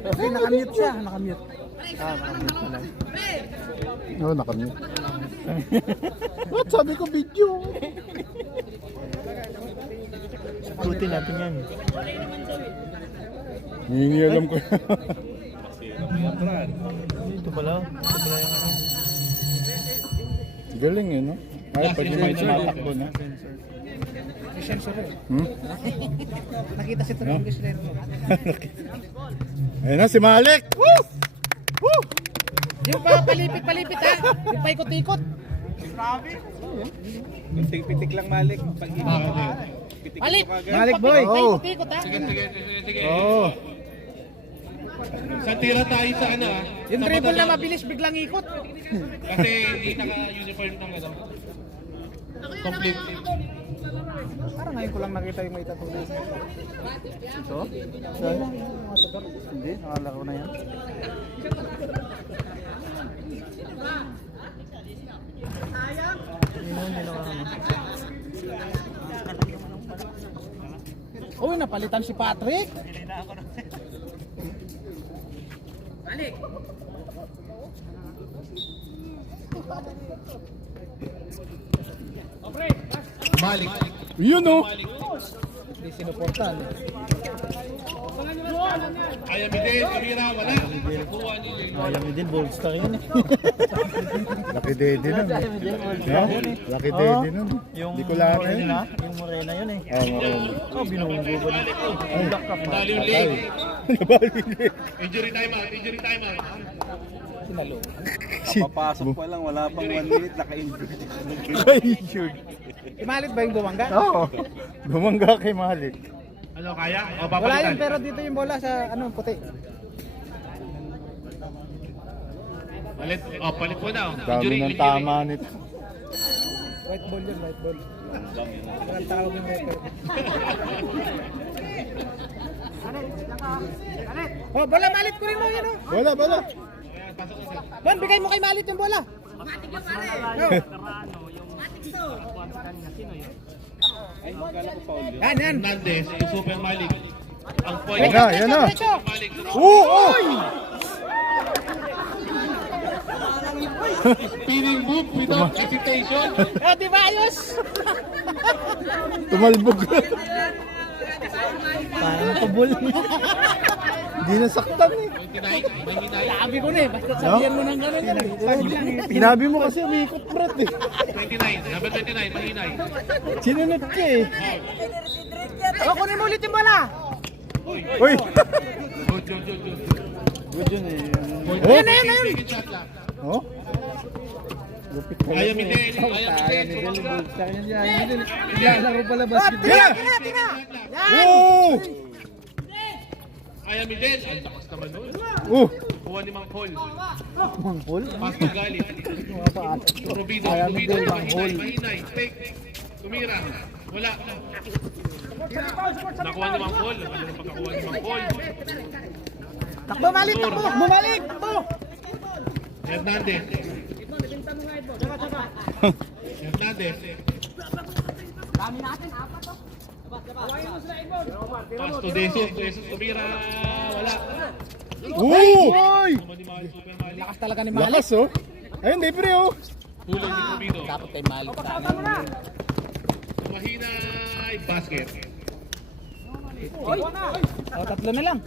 Kasi nakamute siya, nakamute. Nakamute pala. Oo, nakamute. What? Sabi ko video. Sagutin natin yan. Hindi alam ko. Ito pala. Galing eh, no? Ay, Last pag and may final. tumatakbo na. Nakita si Trungus na yun. Ayun na, si Malik! Woo! Woo! Yung pa palipit ha. Yung pa ikot-ikot. Pitik lang Malik. Malik! Malik boy! Oh. Ikot-ikot ha. Sige. Oo. Sa tira tayo sa ano ah. Yung Sa dribble na Matador. mabilis biglang ikot. Kasi hindi naka-uniform ng ano. Complete. Parang ngayon ko lang nakita yung may tattoo. Ito? Hindi, nakalaro na yan. Uy, napalitan si Patrick. Malik. Yun oh! Hindi sinuportan. Ayaw mi din. Kamira. Wala. Kuha niyo. Alam mo din, bold star yun eh. Lucky Daddy nun. No? Lucky Daddy nun. Yung Di ko lang Morena, yung Morena yun eh. Oo. Oh, binunggo ba niya? Ang dakap pa. Dali yung leg. Nabalik. Injury time out. Sinalo. Papasok pa lang, wala pang 1 minute, naka-injured. Naka-injured. Imalit ba yung bumangga? Oo. Bumangga kay Malik. Ano kaya? O Wala papalitan. yun, pero dito yung bola sa ano, puti. Palit po na. Dami ng tama nito. White ball yun, white ball. Walang tawag yung record. Oh, bola, Malit ko rin mo yan oh. Wala. Bon, bigay mo kay Malit yung bola. Yan. Hernandez, yung Super Malik. Ang point. Yan na. Diretso. Malik. Spinning move without hesitation. Oh, di ba ayos? Tumalbog. Parang pabul. Hindi nasaktan eh. 29, mahinay. Sabi ko na eh, basta sabihan mo ng gano'n yan. Sinabi mo kasi umikot Brad eh. 29, number 29, mahinay. Sinunod ka eh. Oh, kunin mo ulit yung bola. Uy! Good. Good yun eh. Ayun. Second shot lang. Oh? Lupit pala. Ayaw mi din. Naglalaro pala Oh, tina. Yan. Oh! Ayaw mi din. Ang takas naman nun. Kuha ni Mang Paul. Mangpol? Pas magalit. Rubido, mahinay. Take. Tumira. Wala. Nakuha ni Mang Paul. Ano na pagkakuha ni Mang Paul? Takbo, Malit, takbo. Bumalik, takbo. Hernandez. Pass to Jesus. Jesus tumira. Wala. Uy! Mali, super mali. Lakas talaga ni Malik. Lakas oh. Ay, hindi pre oh. Hulog ni Probido. Dapat kay Malik sana. Mahina. Basket. O, tatlo na lang.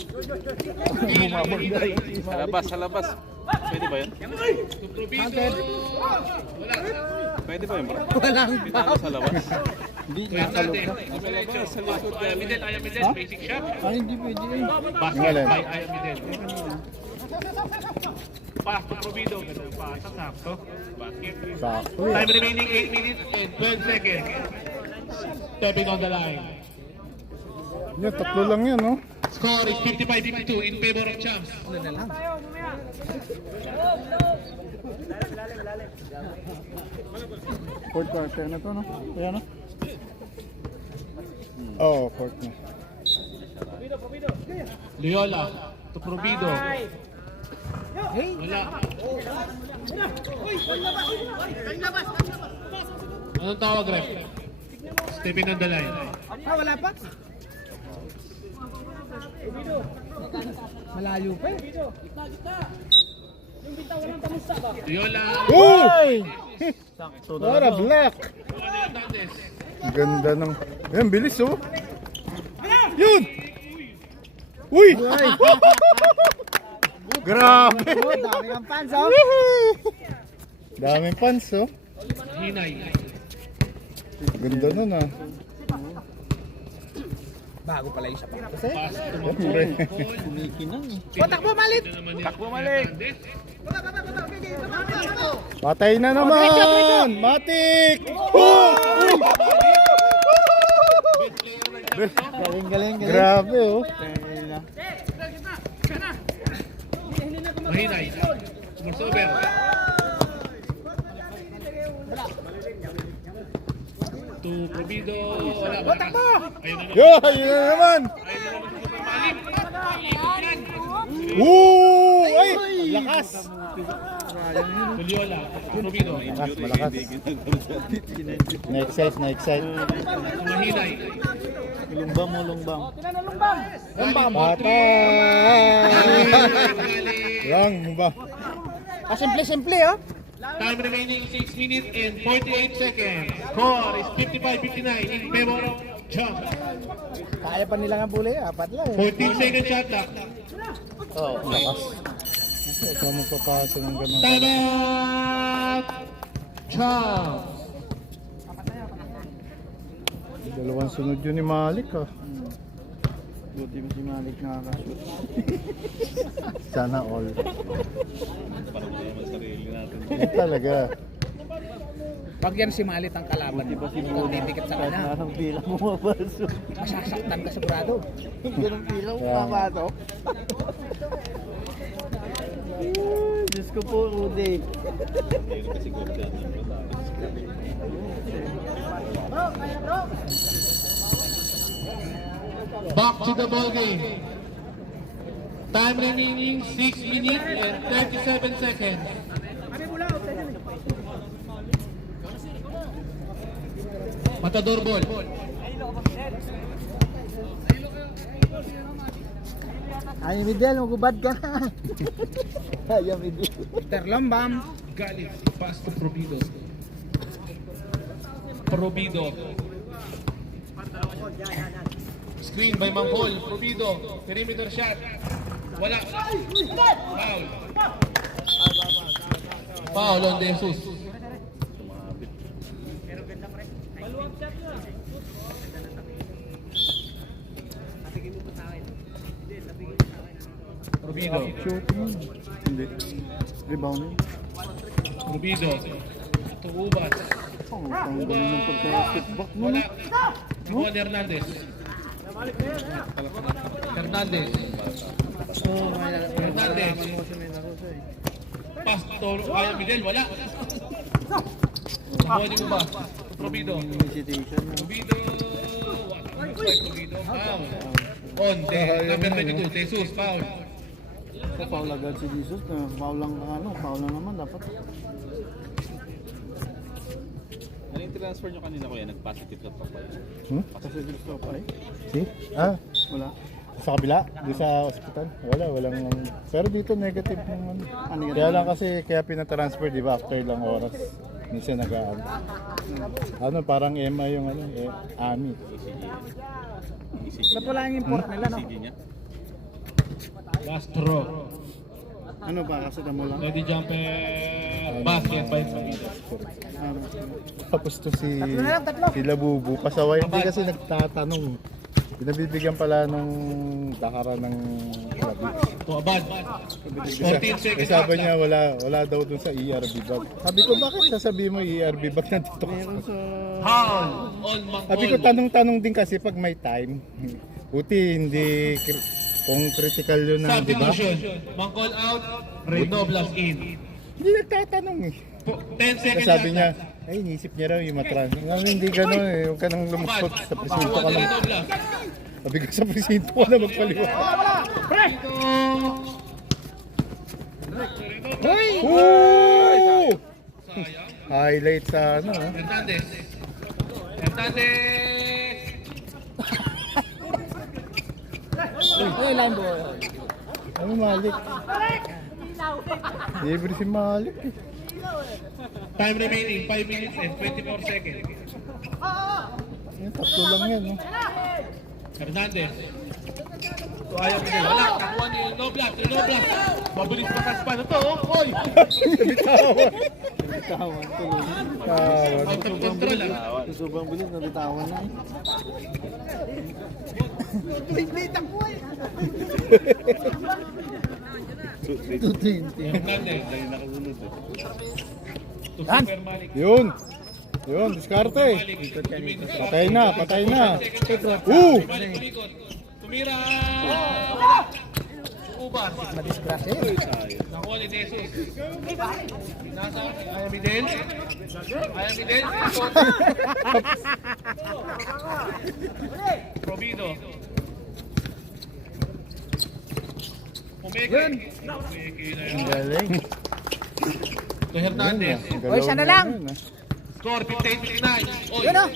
Sa labas. Pwede ba yun? To Probido. Wala. Pwede ba yun, bro? Walang Pinalo sa labas. Hindi, Kaya nasa loob natin. na. Sa likod. Ayaw Midel. Basic shot. Ay, hindi pwede eh. Basket Galing. by Ayaw Midel. Pass to Probido. Ganun pa. Sakto. Basket. Sakto. Time remaining 8 minutes and 12 seconds. Stepping on the line. Yan, tatlo lang yan oh. Score is 55-52 in favor of Champs. Fourth quarter na to no. Ayan no. Oo, fourth na. Loyola to Probido. Wala. Anong tawag, ref? Stepping on the line. Wala pa? Malayo pa eh. Loyola. Uy! Sakto Para black. Hernandez. Ang ganda ng... Ayan, bilis oh. Yun! Uy! Grabe! Oh, dami kang fans oh. Daming fans oh. Hinay. Ganda nun ah. Bago pala isa pa. Pass to Siyempre. Kumikinang eh. Takbo Malik! Takbo Malik. Patay na naman! Matik! Oh! Galing, galing, galing. Grabe oh. Mahinay. Sumursober. To Probido. Wala. Takbo! Ayun na naman. Yo! Yun na naman! Ayun na naman si Super Malim. Ikot yan. Woo! Ay! Lakas! Loyola. Probido. Malakas, malakas. Na-excite, na-excite. Mahinay. Lumbang mo, lumbang. Patay! Lang ba? Simple-simple ah. Time remaining 6 minutes and 48 seconds. Score is 55-59 in favor of Champs. Kaya pa nila nga buli, apat lang eh. 14 second shot clock. Lakas. Ikaw magpapasa ng ganun. Time out! Champs. Dalawang sunod yun ni Malik ah. Buti mo si Malik nakakashoot. Sana all. Parang naman sarili natin. Yun talaga. Pag yan si Malit ang kalaban, di ba si Muna titikit sa kanya? Ang pila mo mapasok. Masasaktan ka sigurado. Ganong pila mo mapasok. Diyos ko po, Rudy. Meron kasi gold dyan. Back to the ball game. Time remaining 6 minutes and 37 seconds. Matador ball. Ay, Midel, magubad ka na. Ay, Midel. Peter Lombam. Galit. Pass to Probido. Probido. Screen by Mangkol. Probido. Perimeter shot. Wala. Foul. Foul on De Jesus. Probido. Shooting. Hindi. Rebounding. Probido. To Ubas. Oh, ang galing ng pagka-step-back mo. Wala. Juan Hernandez. Hernandez. Hernandez. Pass to Ayaw Midel. Wala. Kuhanin mo ba? Probido. Probido. Probido. Foul. On. Number 22. Jesus. Foul. Foul agad si Jesus. Foul lang ano, foul lang naman dapat. Ano yung transfer nyo kanina kuya? Nag-positive ka pa ba? Positive ka pa eh? See? Ah, Wala. sa kabila, di sa ospital. Walang. Pero dito negative naman. Kaya lang kasi, kaya pinatransfer, di ba, after lang oras. Minsan ano, parang EMA yung AMI. Ba't wala yung import nila, no? ECG niya? Last draw. Ano ba, kasi mo lang? Ready jumper. Basket by Provido. Tapos to si Tatlo. Labubu. Pasaway, hindi kasi nagtatanong. Pinabibigyan pala nung dakara ng labi. To abad. 14 seconds. Sabi niya wala daw dun sa ERB bag. Sabi ko, bakit sasabihin mo ERB bag nandito ka? Foul. On Mangkol. Sabi ko, tanong-tanong din kasi pag may time. Buti hindi kung critical yun na, di ba? Substitution. Mangkol out. Reno plus in. Hindi nagtatanong eh. 10 seconds. Kasi sabi niya, ay, inisip niya raw yung matran. Hindi gano'n eh. Huwag ka nang lumusot sa presinto ka lang. Reno plus. Sabi ko sa presinto ka na magpaliwa. Woo! Sayang. Highlight sa ano. Hernandez. Hernandez. Ay, line ball. Ano Malik? Libre si Malik eh. Time remaining 5 minutes and 24 seconds. Yung tatlo lang yan. No? Hernandez. So ayaw mo nila. Wala. Nakuha ni Noblas. Yung Noblas. Mabilis patas pa na to. Oy! Bitawan. Bitawan tuloy. Out of control. Sobrang bilis, nabitawan na eh. Hernandez. Dahil nakasunod eh. To Super Malik. Yun, diskarte. Malik. Patay na. Malik umikot. Tumira. Ubas. Madisgrasya. Nakuha ni Jesus. Nasa Ayamidel. Ayamidel. Provido. Umeke. Umeke na Ang yun. galing. To Hernandez. Oy, siya na lang. Score 58-59. Oy. Yun, oh.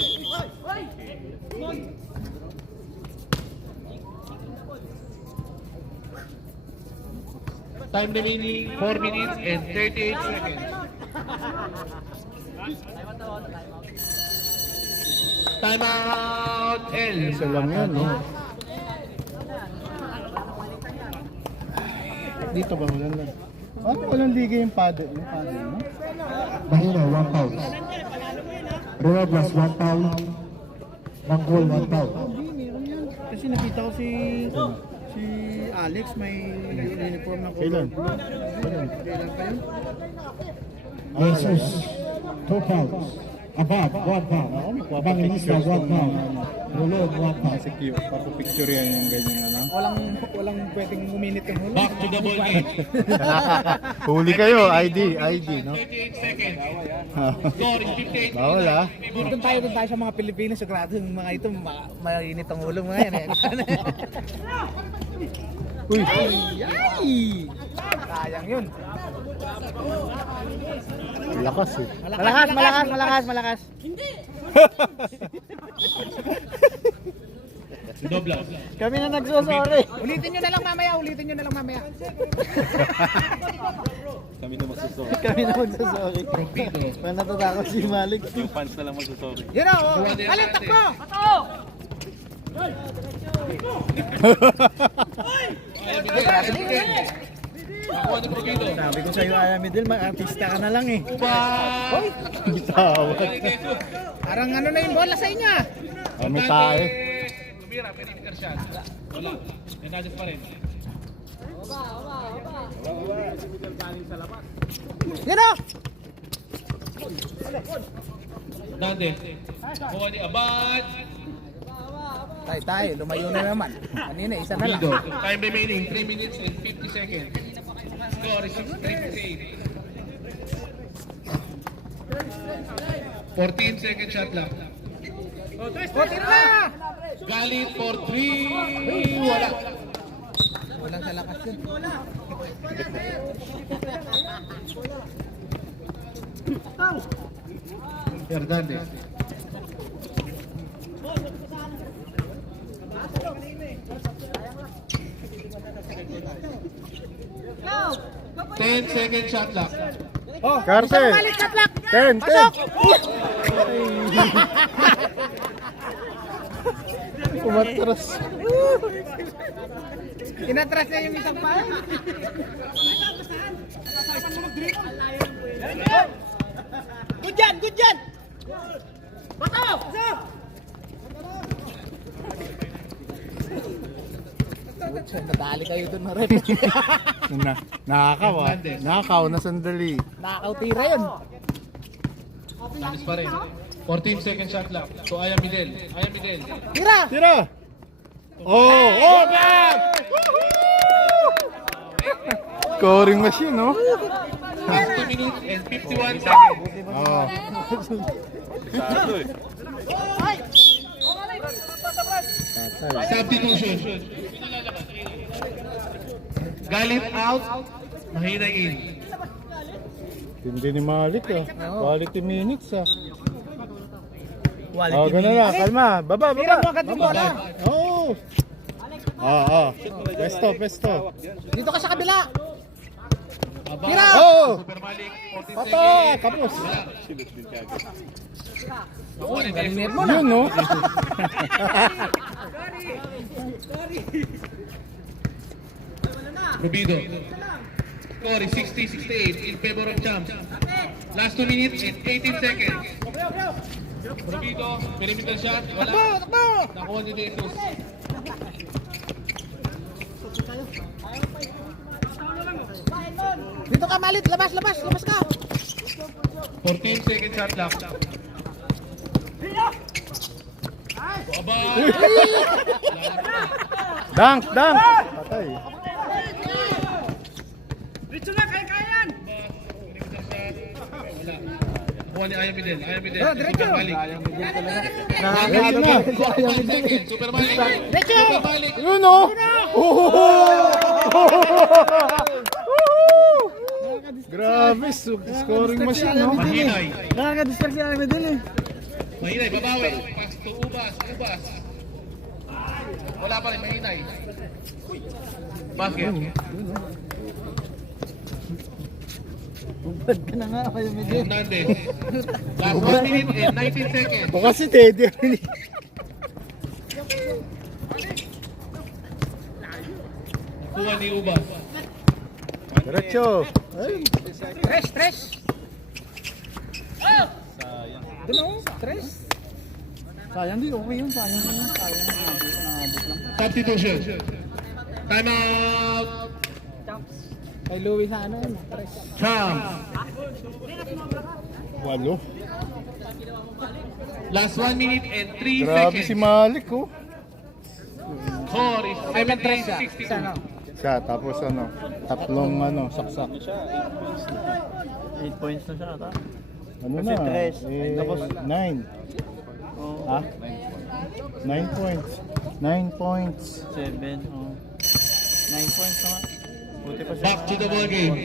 Time remaining 4 minutes and 38 seconds. Time out L. Isa lang yan, no? Dito ba walang lang? Walang liga yung paddle, no? Mahina, 1 pound. Rio plus 1 pound. Mangkol, 1 pound. Kasi nakita ko si Alex may uniform na Kailan? Kailan pa yun? Jesus, 2 pounds. Above, 1 pound. Bangilista, 1 pound. Rolod, 1 pound. Kasi cute, papapicture yan yung ganyan, ano? Walang pwedeng uminit ng huli. Back to the ball game. Huli kayo, ID, no? 58 seconds. Score is 58. Bawal ah. Doon tayo sa mga Pilipino, sigurado yung mga ito, mainit ang ulo mga yan. Uy! Ay! Sayang yun. Lakas eh. Malakas. Doblas. Kami na nagsusorry. Ulitin nyo na lang mamaya. Kami na magsusorry. Kami na magsasorry. Parang natatakot si Malik. Yung fans na lang magsusorry. Yun o. Alin, takbo! Nakuha ni Provido. Sabi ko sa'yo, Ayamidel, mag-artista ka na lang eh. Ubas. Bitawat. Parang ano na yung bola sa inyo ah. May tayo. Tumira, pwede ni Karsyan. Wala. Hernandez pa rin. Yun o. Hernandez. Nakuha ni Abad. Tayo, lumayo na naman. Kanina, isa na lang. Provido. Time remaining 3 minutes and 50 seconds. Score is 6-3-8. 14 second shot lang. Tira na! Galit for 3. Wala. Walang sa lakas yun. Hernandez. Ten second shot clock. Karte! 10, 10! Umatras. Tinatras niya yung isang pa. Good yan! Good yan! Bato! Nadali kayo dun na rin. Nakakaw ah. Nakakaw na sandali. Nakakautira yun. Tanis pa rin. 14 second shot clock. So Aya Midel. Aya Midel. Tira! Tira! Oh! Oh! Man! Scoring machine, no? Last 2 minutes and 51 seconds. Oh. Substitution. Galit out. Mahina in. Hindi ni Malik ah. Quality minutes ah. Quality Oh, ganun na. Kalma. Baba, Tira baba. mo agad yung bola. Oh! Ah. Pesto, pesto. Dito ka sa kabila. Aba. Tira! Oh! Super Malik. 40 Pata! seconds. Kapos. Nakuha ni Galing Dexter. mo na. Yun, no? Rubido. Score is 60-68 in favor of champs. Last 2 minutes and 18 seconds. Rubido, perimeter shot. Wala. Nakuha ni Jesus. Dito ka Malit. Labas, labas. Labas ka. 14 second shot clock. Aba! Dunk, dunk! Patay. Nakuha ni Aya Midel. Aya Midel. Diretso. Super Malik. Ayun na. 5 seconds. Super Malik. Super Malik. Yun, no? Grabe, scoring machine, no? Mahinay. Nakaka-distract si Ahmed din eh. Mahinay, babawi. Pass to Ubas. Ubas. Wala pa rin, Mahinay. Basket. Bad ka na nga kayo medyo. Hernandez. Last 1 minute and 19 seconds. Baka si Teddy. Kuha ni Ubas. Diretso. Tres, tres. Doon o, tres. Sayang din, okay yun. Sayang din. Sayang. Nakabot lang. Substitution. Time out. Kay Louie sa ano yun. Tres. Champs. Walo. Last 1 minute and 3 Grabe seconds. si Malik, oh. Score is Ay, may tres siya. 73-62. Sa ano? Siya, tapos ano, tatlong saksak. 8 points na siya ata. Ano Kasi na? tres. Tapos 9. Ha? 9 points. 9 points. 7. 9 points naman. Buti pa siya. Back to the ball game.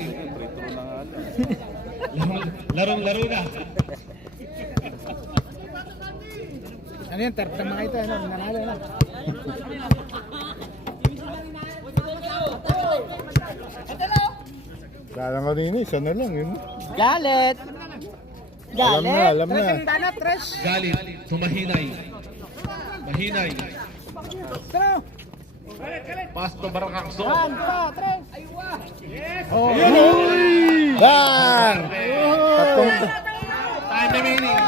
Larong-laro na. Ano yun? Third na mga ito. Ano? Nanalo na. Kala ko din, isa na lang yun. Galit! Alam na, alam Tres na. ang dana, tres. Galit to Mahinay. Mahinay. Pero, Pass to Barangakso. one, two, tres. Bang! Tatlong, Time remaining.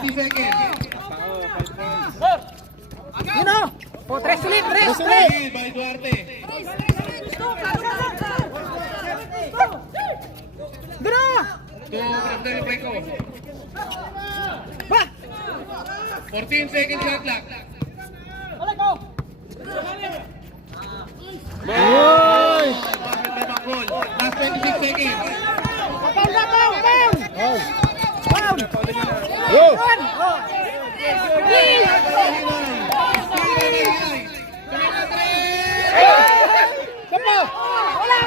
50 seconds. Yun o. O, tres ulit, tres, tres. Lead by Duarte. Doon o. To Grandel Breco. Ba! 14 seconds shot clock. Uy! Basket by Bangkol. Last 26 seconds. Foul na, foul, foul. Foul. Go! One. Oh. Please. Mahinay. Sapa. Wala.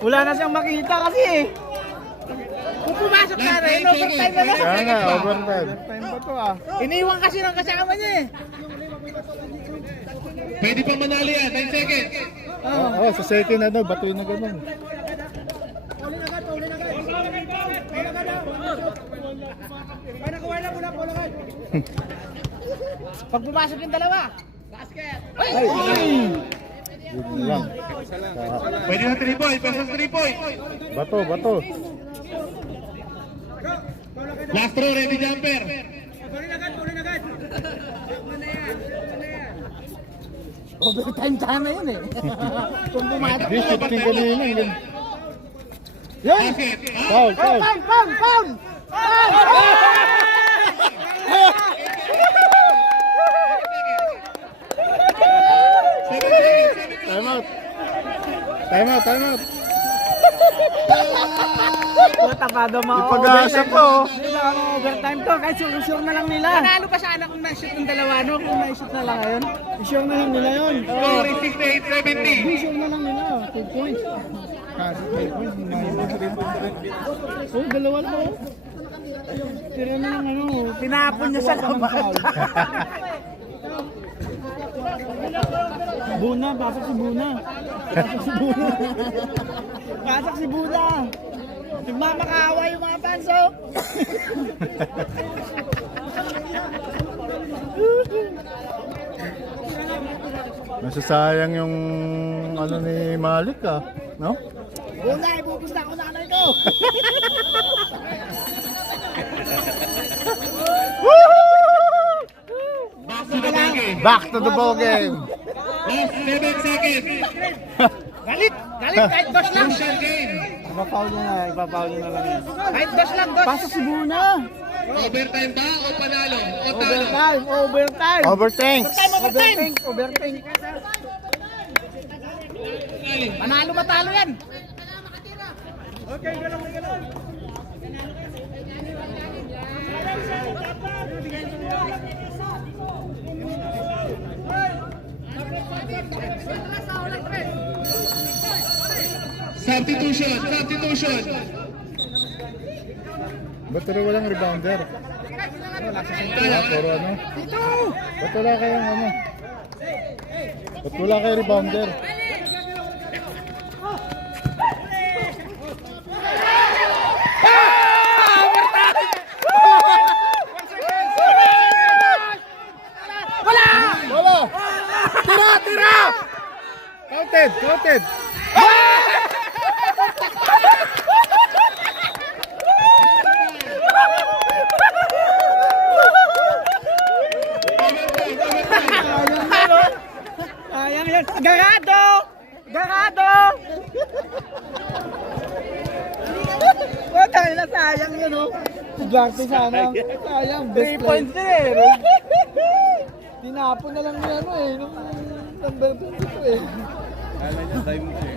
Wala na siyang makita kasi eh. Kung pumasok na rin, overtime na lang. Kaya nga, overtime. Time ba to ah? Iniwan kasi ng kasama niya eh. Pwede pa manalo yan, 9 seconds. Oo, sa second ano, batoy na ganun. Pag pumasok yung dalawa. Yun lang. Pwede na 3 point, versus 3 point. Bato, bato. Last throw, ready jumper. Overtime sana yun eh. Kung pumasok. Di, shifting kanina. Yun. Basket. Foul, foul. Foul! Time out. Time out, time out. Tapado mo. Pag-asa po. Hindi na kami overtime to. Kahit sure na lang nila. Panalo pa sana kung na-shoot ng dalawa, no? Kung na-shoot na lang ngayon. Sure na lang nila yun. Score is 68-70. Sure na lang nila. 2 points. Kasi 3 points. Oh, dalawa lang oh. Tira na lang ano. Tinapon niya sa labas. Buna, pasok si Buna. Pasok si Buna. Pasok si Buna. Nagmamakawa yung mga fans, oh. Masasayang yung ano ni Malik ah. No? Buna, ipupusta ko nanay ko. Back to the ball game. Back to the ball game. Last 7 seconds. Galit! Galit! Kahit dos lang! Crucial game. Ipapaul niya na lang yan. Kahit dos lang, dos! Pasok si Buna. Overtime ba o panalo? O talo? Overtime, overtime. Overthanks. Overtime! Overtime. Panalo matalo yan! Substitution, substitution. Ba't pero walang rebounder? Puro ano? Ba't wala kayong ano? Ba't wala kayong rebounder? Wala! Tira! Tira! Counted! Counted! Sayang yan. Garado! Garado! Tayo na sayang yun, oh. Sigarte sana. Sayang. 3 points din eh. Tinapon na lang niya ano eh. Nung number 22 eh. Kala niya time mo eh.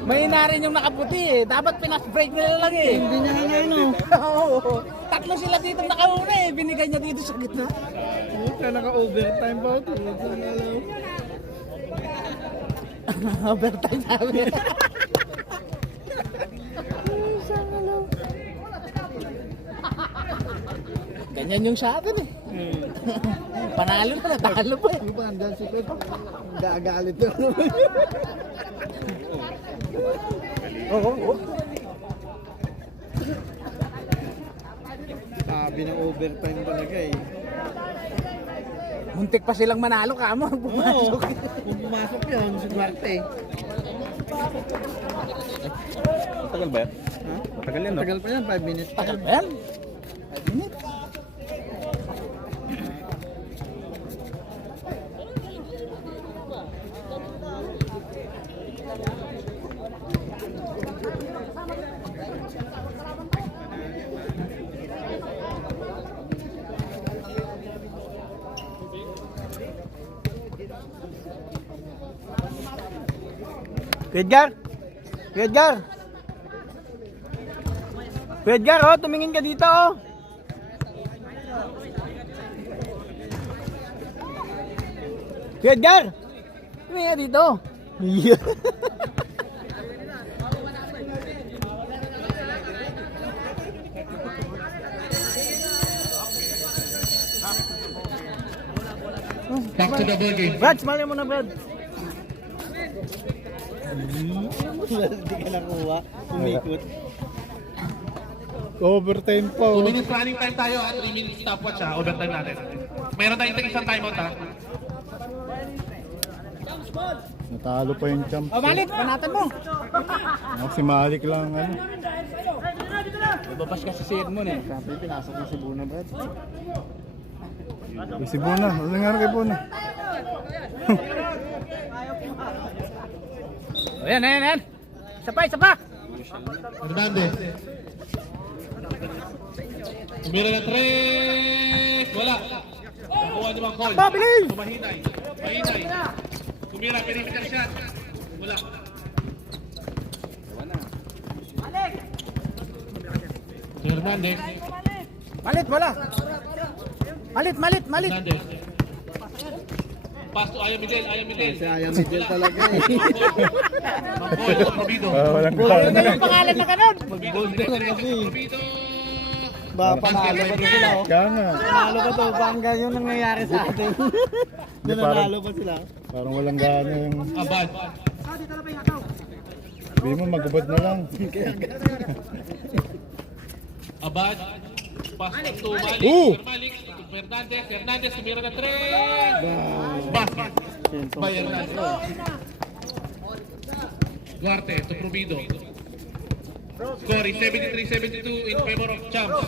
Mahina rin yung nakaputi eh. Dapat pinas-break nila lang eh. Hindi niya nga yun, oh. Oo. Tatlo sila dito nakauna eh. Binigay niya dito sa gitna. Kaya naka-overtime pa ito. Overtime sabi. Ganyan yung sa atin eh. Panalo na, natalo pa eh. Ano ba andyan si Pep? Gagalit na naman. Oo. Sabi ng overtime talaga eh. Muntik pa silang manalo ka mo. Oo. Kung pumasok yun, si Duarte. Matagal ba yan? Ha? Matagal yan, no? Tagal pa yan, 5 minutes pa Tagal yan. ba yan? 5 minutes. Edgar! Edgar! Edgar, oh, tumingin ka dito, oh. Edgar! Tumingin ka dito. Back to the ball game. Brad, smile mo na, Brad. Hindi ka nakuha. Umikot. Overtime pa. 2 minutes running time tayo at 3 minutes stopwatch ha. Overtime natin. Mayroon tayong isang timeout ha. Natalo pa yung champ. Oh, Malik, panatan mo. Si Malik lang ano. Babas kasi si Edmond eh. Sabi, pinasok yung si Buna, Brad. Si Buna, ano nangyari kay Buna? Ayan, ayan, ayan. Isa pa. Hernandez. Tumira ng 3. Wala. Nakuha ni Mangkol. Bilis! Mahinay. Tumira, perimeter shot. Wala. Si Hernandez. Malit, wala. Malit. Hernandez. Pass to Ayamidel. Kasi ayaw mo dyan talaga eh. Mangkol, Probido. Walang Ano kaya. yung pangalan na ganun? Mag-gold ka lang kasi. Probido. Ba, panalo pa to sila, oh. Kaya nga. Panalo pa to, hanggang yung nangyayari sa atin. Nanalo pa sila. Parang walang gana yung... Abad. Sabi mo, magubad na lang. Abad. Pass to Malik. Malik. Hernandez. Tumira ng 3. Basket. By Hernandez. Duarte to Probido. Scoring 73-72 in favor of Champs.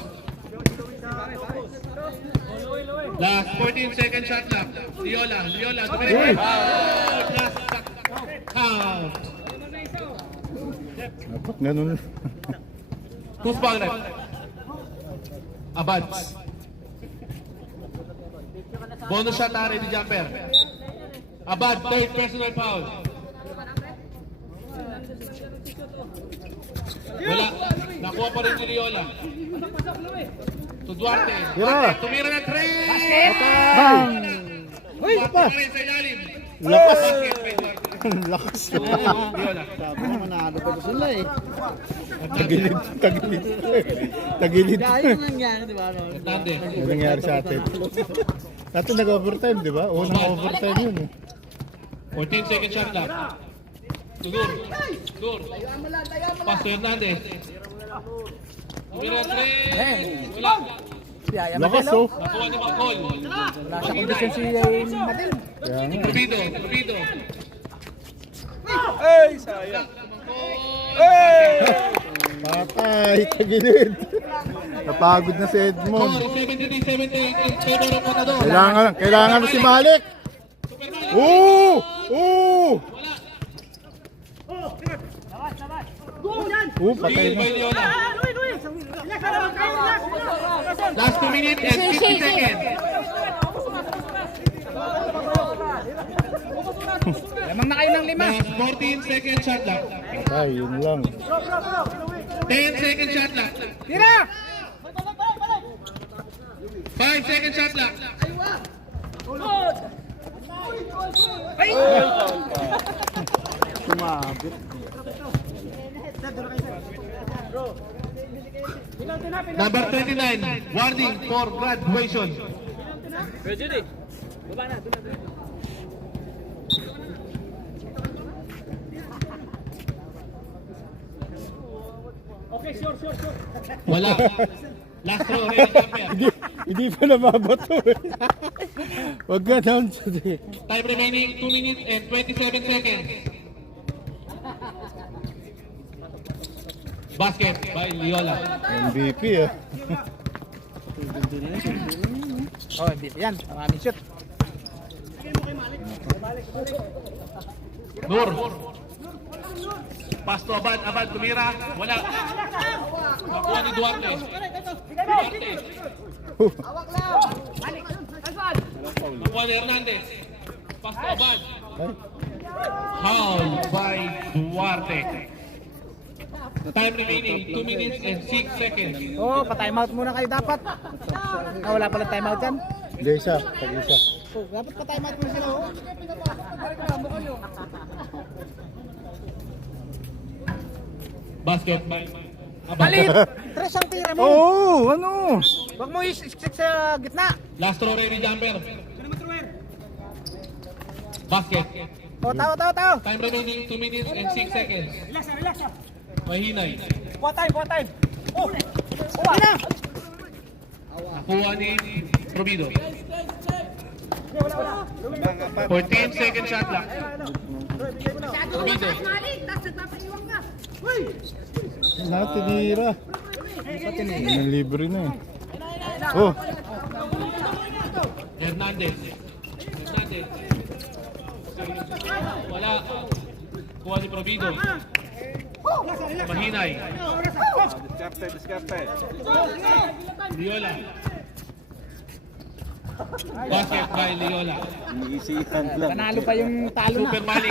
Last 14 second shot clock. Liola. Last count. Dapat ganun. Who's ball rep? Abad. Bonus shot ready jumper. Abad, third personal foul. Wala. Nakuha pa rin ni Liola. To Duarte. Duarte, tumira ng 3. Basket! Uy, Duarte pa rin sa ilalim. Lakas. Basket by Duarte. Lakas. Liola. Sabi mo, manalo pa to sila eh. Tagilid. Kaya yung nangyari, di ba? No? Hernandez. Ano nangyari sa atin? Natin nag-overtime, di ba? Unang overtime yun eh. 14 second shot clock. Dur. Pass to Hernandez. Tumira ng 3. Wala. Si Aya Lakas Madel, oh. Nakuha ni Mangkol. Nasa kondisyon si Madel. Kaya nga. Probido. Patay, tagilid. Napagod na si Edmond. 73-78 in favor of Matador. Kailangan na si Malik. Oo! Patay Steal na. by Liola. Last 2 minutes and 50 seconds. Lamang na kayo ng 5. Last 14 second shot clock. Patay, yun lang. 10 second shot clock. Tira! 5 second shot clock. Sumabit. Number 29, warning for graduation. Wala. Last throw, ready jumper. Hindi pa nababato eh. Huwag ka down sa Time remaining 2 minutes and 27 seconds. Basket by Liola. MVP ah. Oh, MVP yan. Maraming shoot. Nur. Pass to Abad tumira. Wala. Nakuha ni Duarte. Nakuha ni Hernandez. Pass to Abad. Foul by Duarte. Time remaining 2 minutes and 6 seconds. Oh, pa-timeout muna kayo dapat. Wala pala timeout yan. Hindi isa, pag-isa. Oh, dapat pa-timeout muna sila. Oh. Basket by Palit! Abad. Tres ang tira mo. Oo, ano? Huwag mo i-stick sa gitna. Last throw ready jumper. Basket. O, tao. Time remaining 2 minutes and 6 seconds. Mahinay. Buat time. Nakuha ni Provido. 14 second shot clock. Provido. Tinira. Yung libre na eh. Oh, Hernandez. Wala. Kuha ni Provido. Mahinay. Diskarte. Liola. Basket by Liola. Iniisihan lang. Panalo pa yung talo na. Super Malik.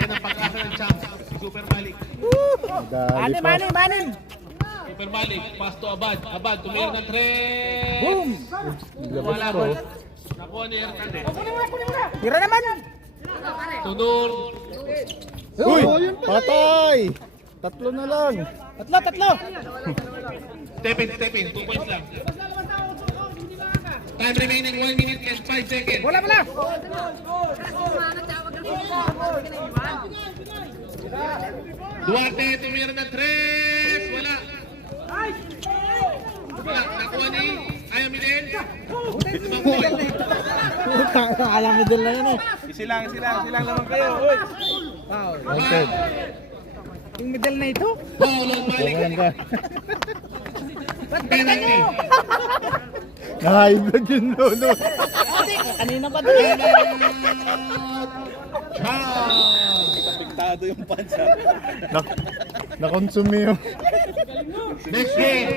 Yan ang pag-asa ng champs. Si Super Malik. dali pa. Manin. Super Malik. Pass to Abad. Abad, tumira ng 3. Boom! Wala ko. Nakuha ni Hernandez. Tira naman! Tunor. Uy, patay! Tatlo na lang. Tatlo! Step in. 2 points lang. Time remaining 1 minute and 5 seconds. Wala! Duarte, tumira ng 3. Wala. Nakuha ni Ayamidel. Alam mo din na yan eh. Silang naman kayo. Uy. Wow. Wanted. Yung middle na ito? Foul on Malik. Walang ka. Penalty. Na-high blood yun, no. Kanina pa din. Apektado yung pansa. Na-consume yung... Next game.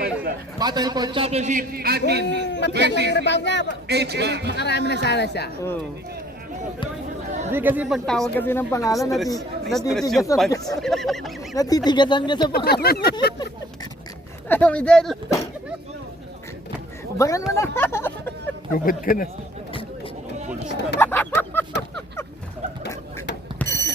Battle for Championship. Admin Matiyak na yung versus rebound niya. HBA. Makarami na sana siya. Hindi kasi pagtawag kasi ng pangalan, Na-stress yung pansa. natitigasan ka sa pangalan. Ayaw, Midel. Bangan mo na. Gubad ka na.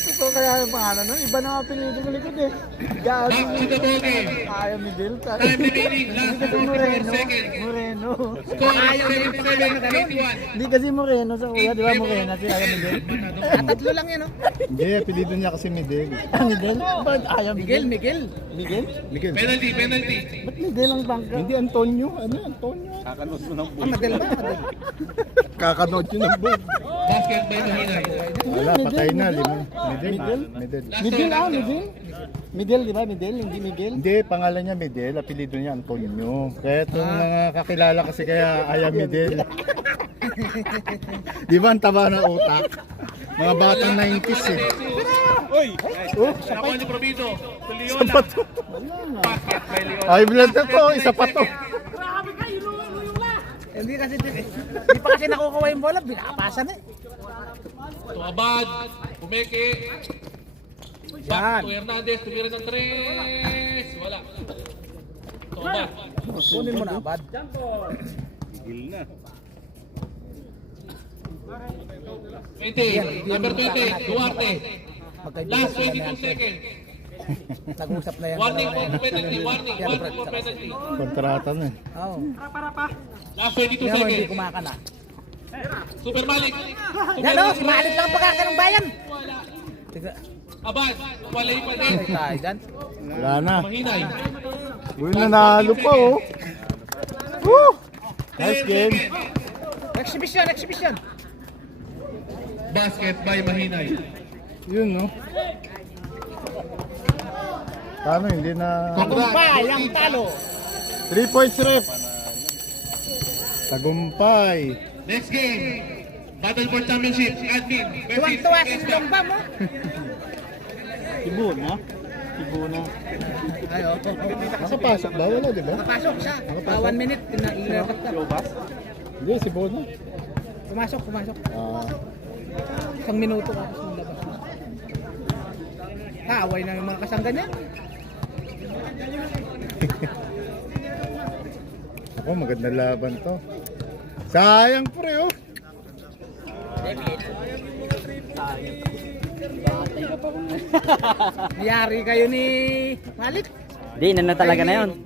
Ito kaya yung pangalan nun. Iba na mga pinili ko likod eh. Gago. Back to the ball game. Ayaw, Midel. Time remaining. Last Hindi kasi 44 Moreno. seconds. Moreno. Score 77-81. Hindi kasi Moreno sa kuya. Di ba Moreno si Ayaw, Midel? Tatlo lang yan, oh. Hindi, apelido niya kasi Midel. Midel? Ba't Ayaw, Midel? Miguel. Miguel. Penalty. Ba't Midel ang bangka? Hindi, Antonio. Ano yan, Antonio? Kakanos mo ng Ah, Madel ba? Kakanot yun ang bull. Basket by Mahinay. Wala, patay na. Lima. Midel. Last Midel one, ah, last one. Midel? Midel, di ba? Midel, hindi Miguel. Hindi, pangalan niya Midel, apelido niya Antonio. Kaya itong mga kakilala kasi kaya Aya Midel. Di ba ang taba ng utak? Mga batang 90s eh. Uy! Nice. Nakuha ni Provido. To Leona. Basket by Leona. Ay, blood na to. Isa pa to. Hindi kasi, hindi pa kasi nakukuha yung bola. Binakapasan eh. To Abad. Pumeke. Back to Hernandez. Tumira ng 3. Wala. To Abad. Kunin mo na, Abad. Tigil na. 20. Number 20. Duarte. Last 22 seconds. Nag-usap na yan. Warning for penalty. Warning for penalty. Kontrata na eh. Oo. Last 22 Kaya mo hindi seconds. kumakana. Super Malik. Yan o, si Malit lang pagkaka ng bayan. Tiga, Abad. Wala yung pa din. ay tayo dyan. Wala na. Mahinay. Uy, nanalo pa oh. Woo! Nice game. Exhibition. Basket by Mahinay. Yun no. Paano hindi na... Tagumpay ang talo. 3 points rep. Tagumpay. Next game. Battle for Championship. Admin versus Tuwang-tuwa si HBA. Longbam mo. Ibuna. Ayo. Nakapasok ba? Wala, di ba? Napasok siya. 1 minute. Tinilakot ka. Hindi, si Bona. Pumasok. Ah, Isang minuto ka. Tapos nilabas na. Kaaway na yung mga kasangga niya. ako, magandang laban to. Sayang pre oh. Nayari kayo ni Malik. Di, na talaga na yun.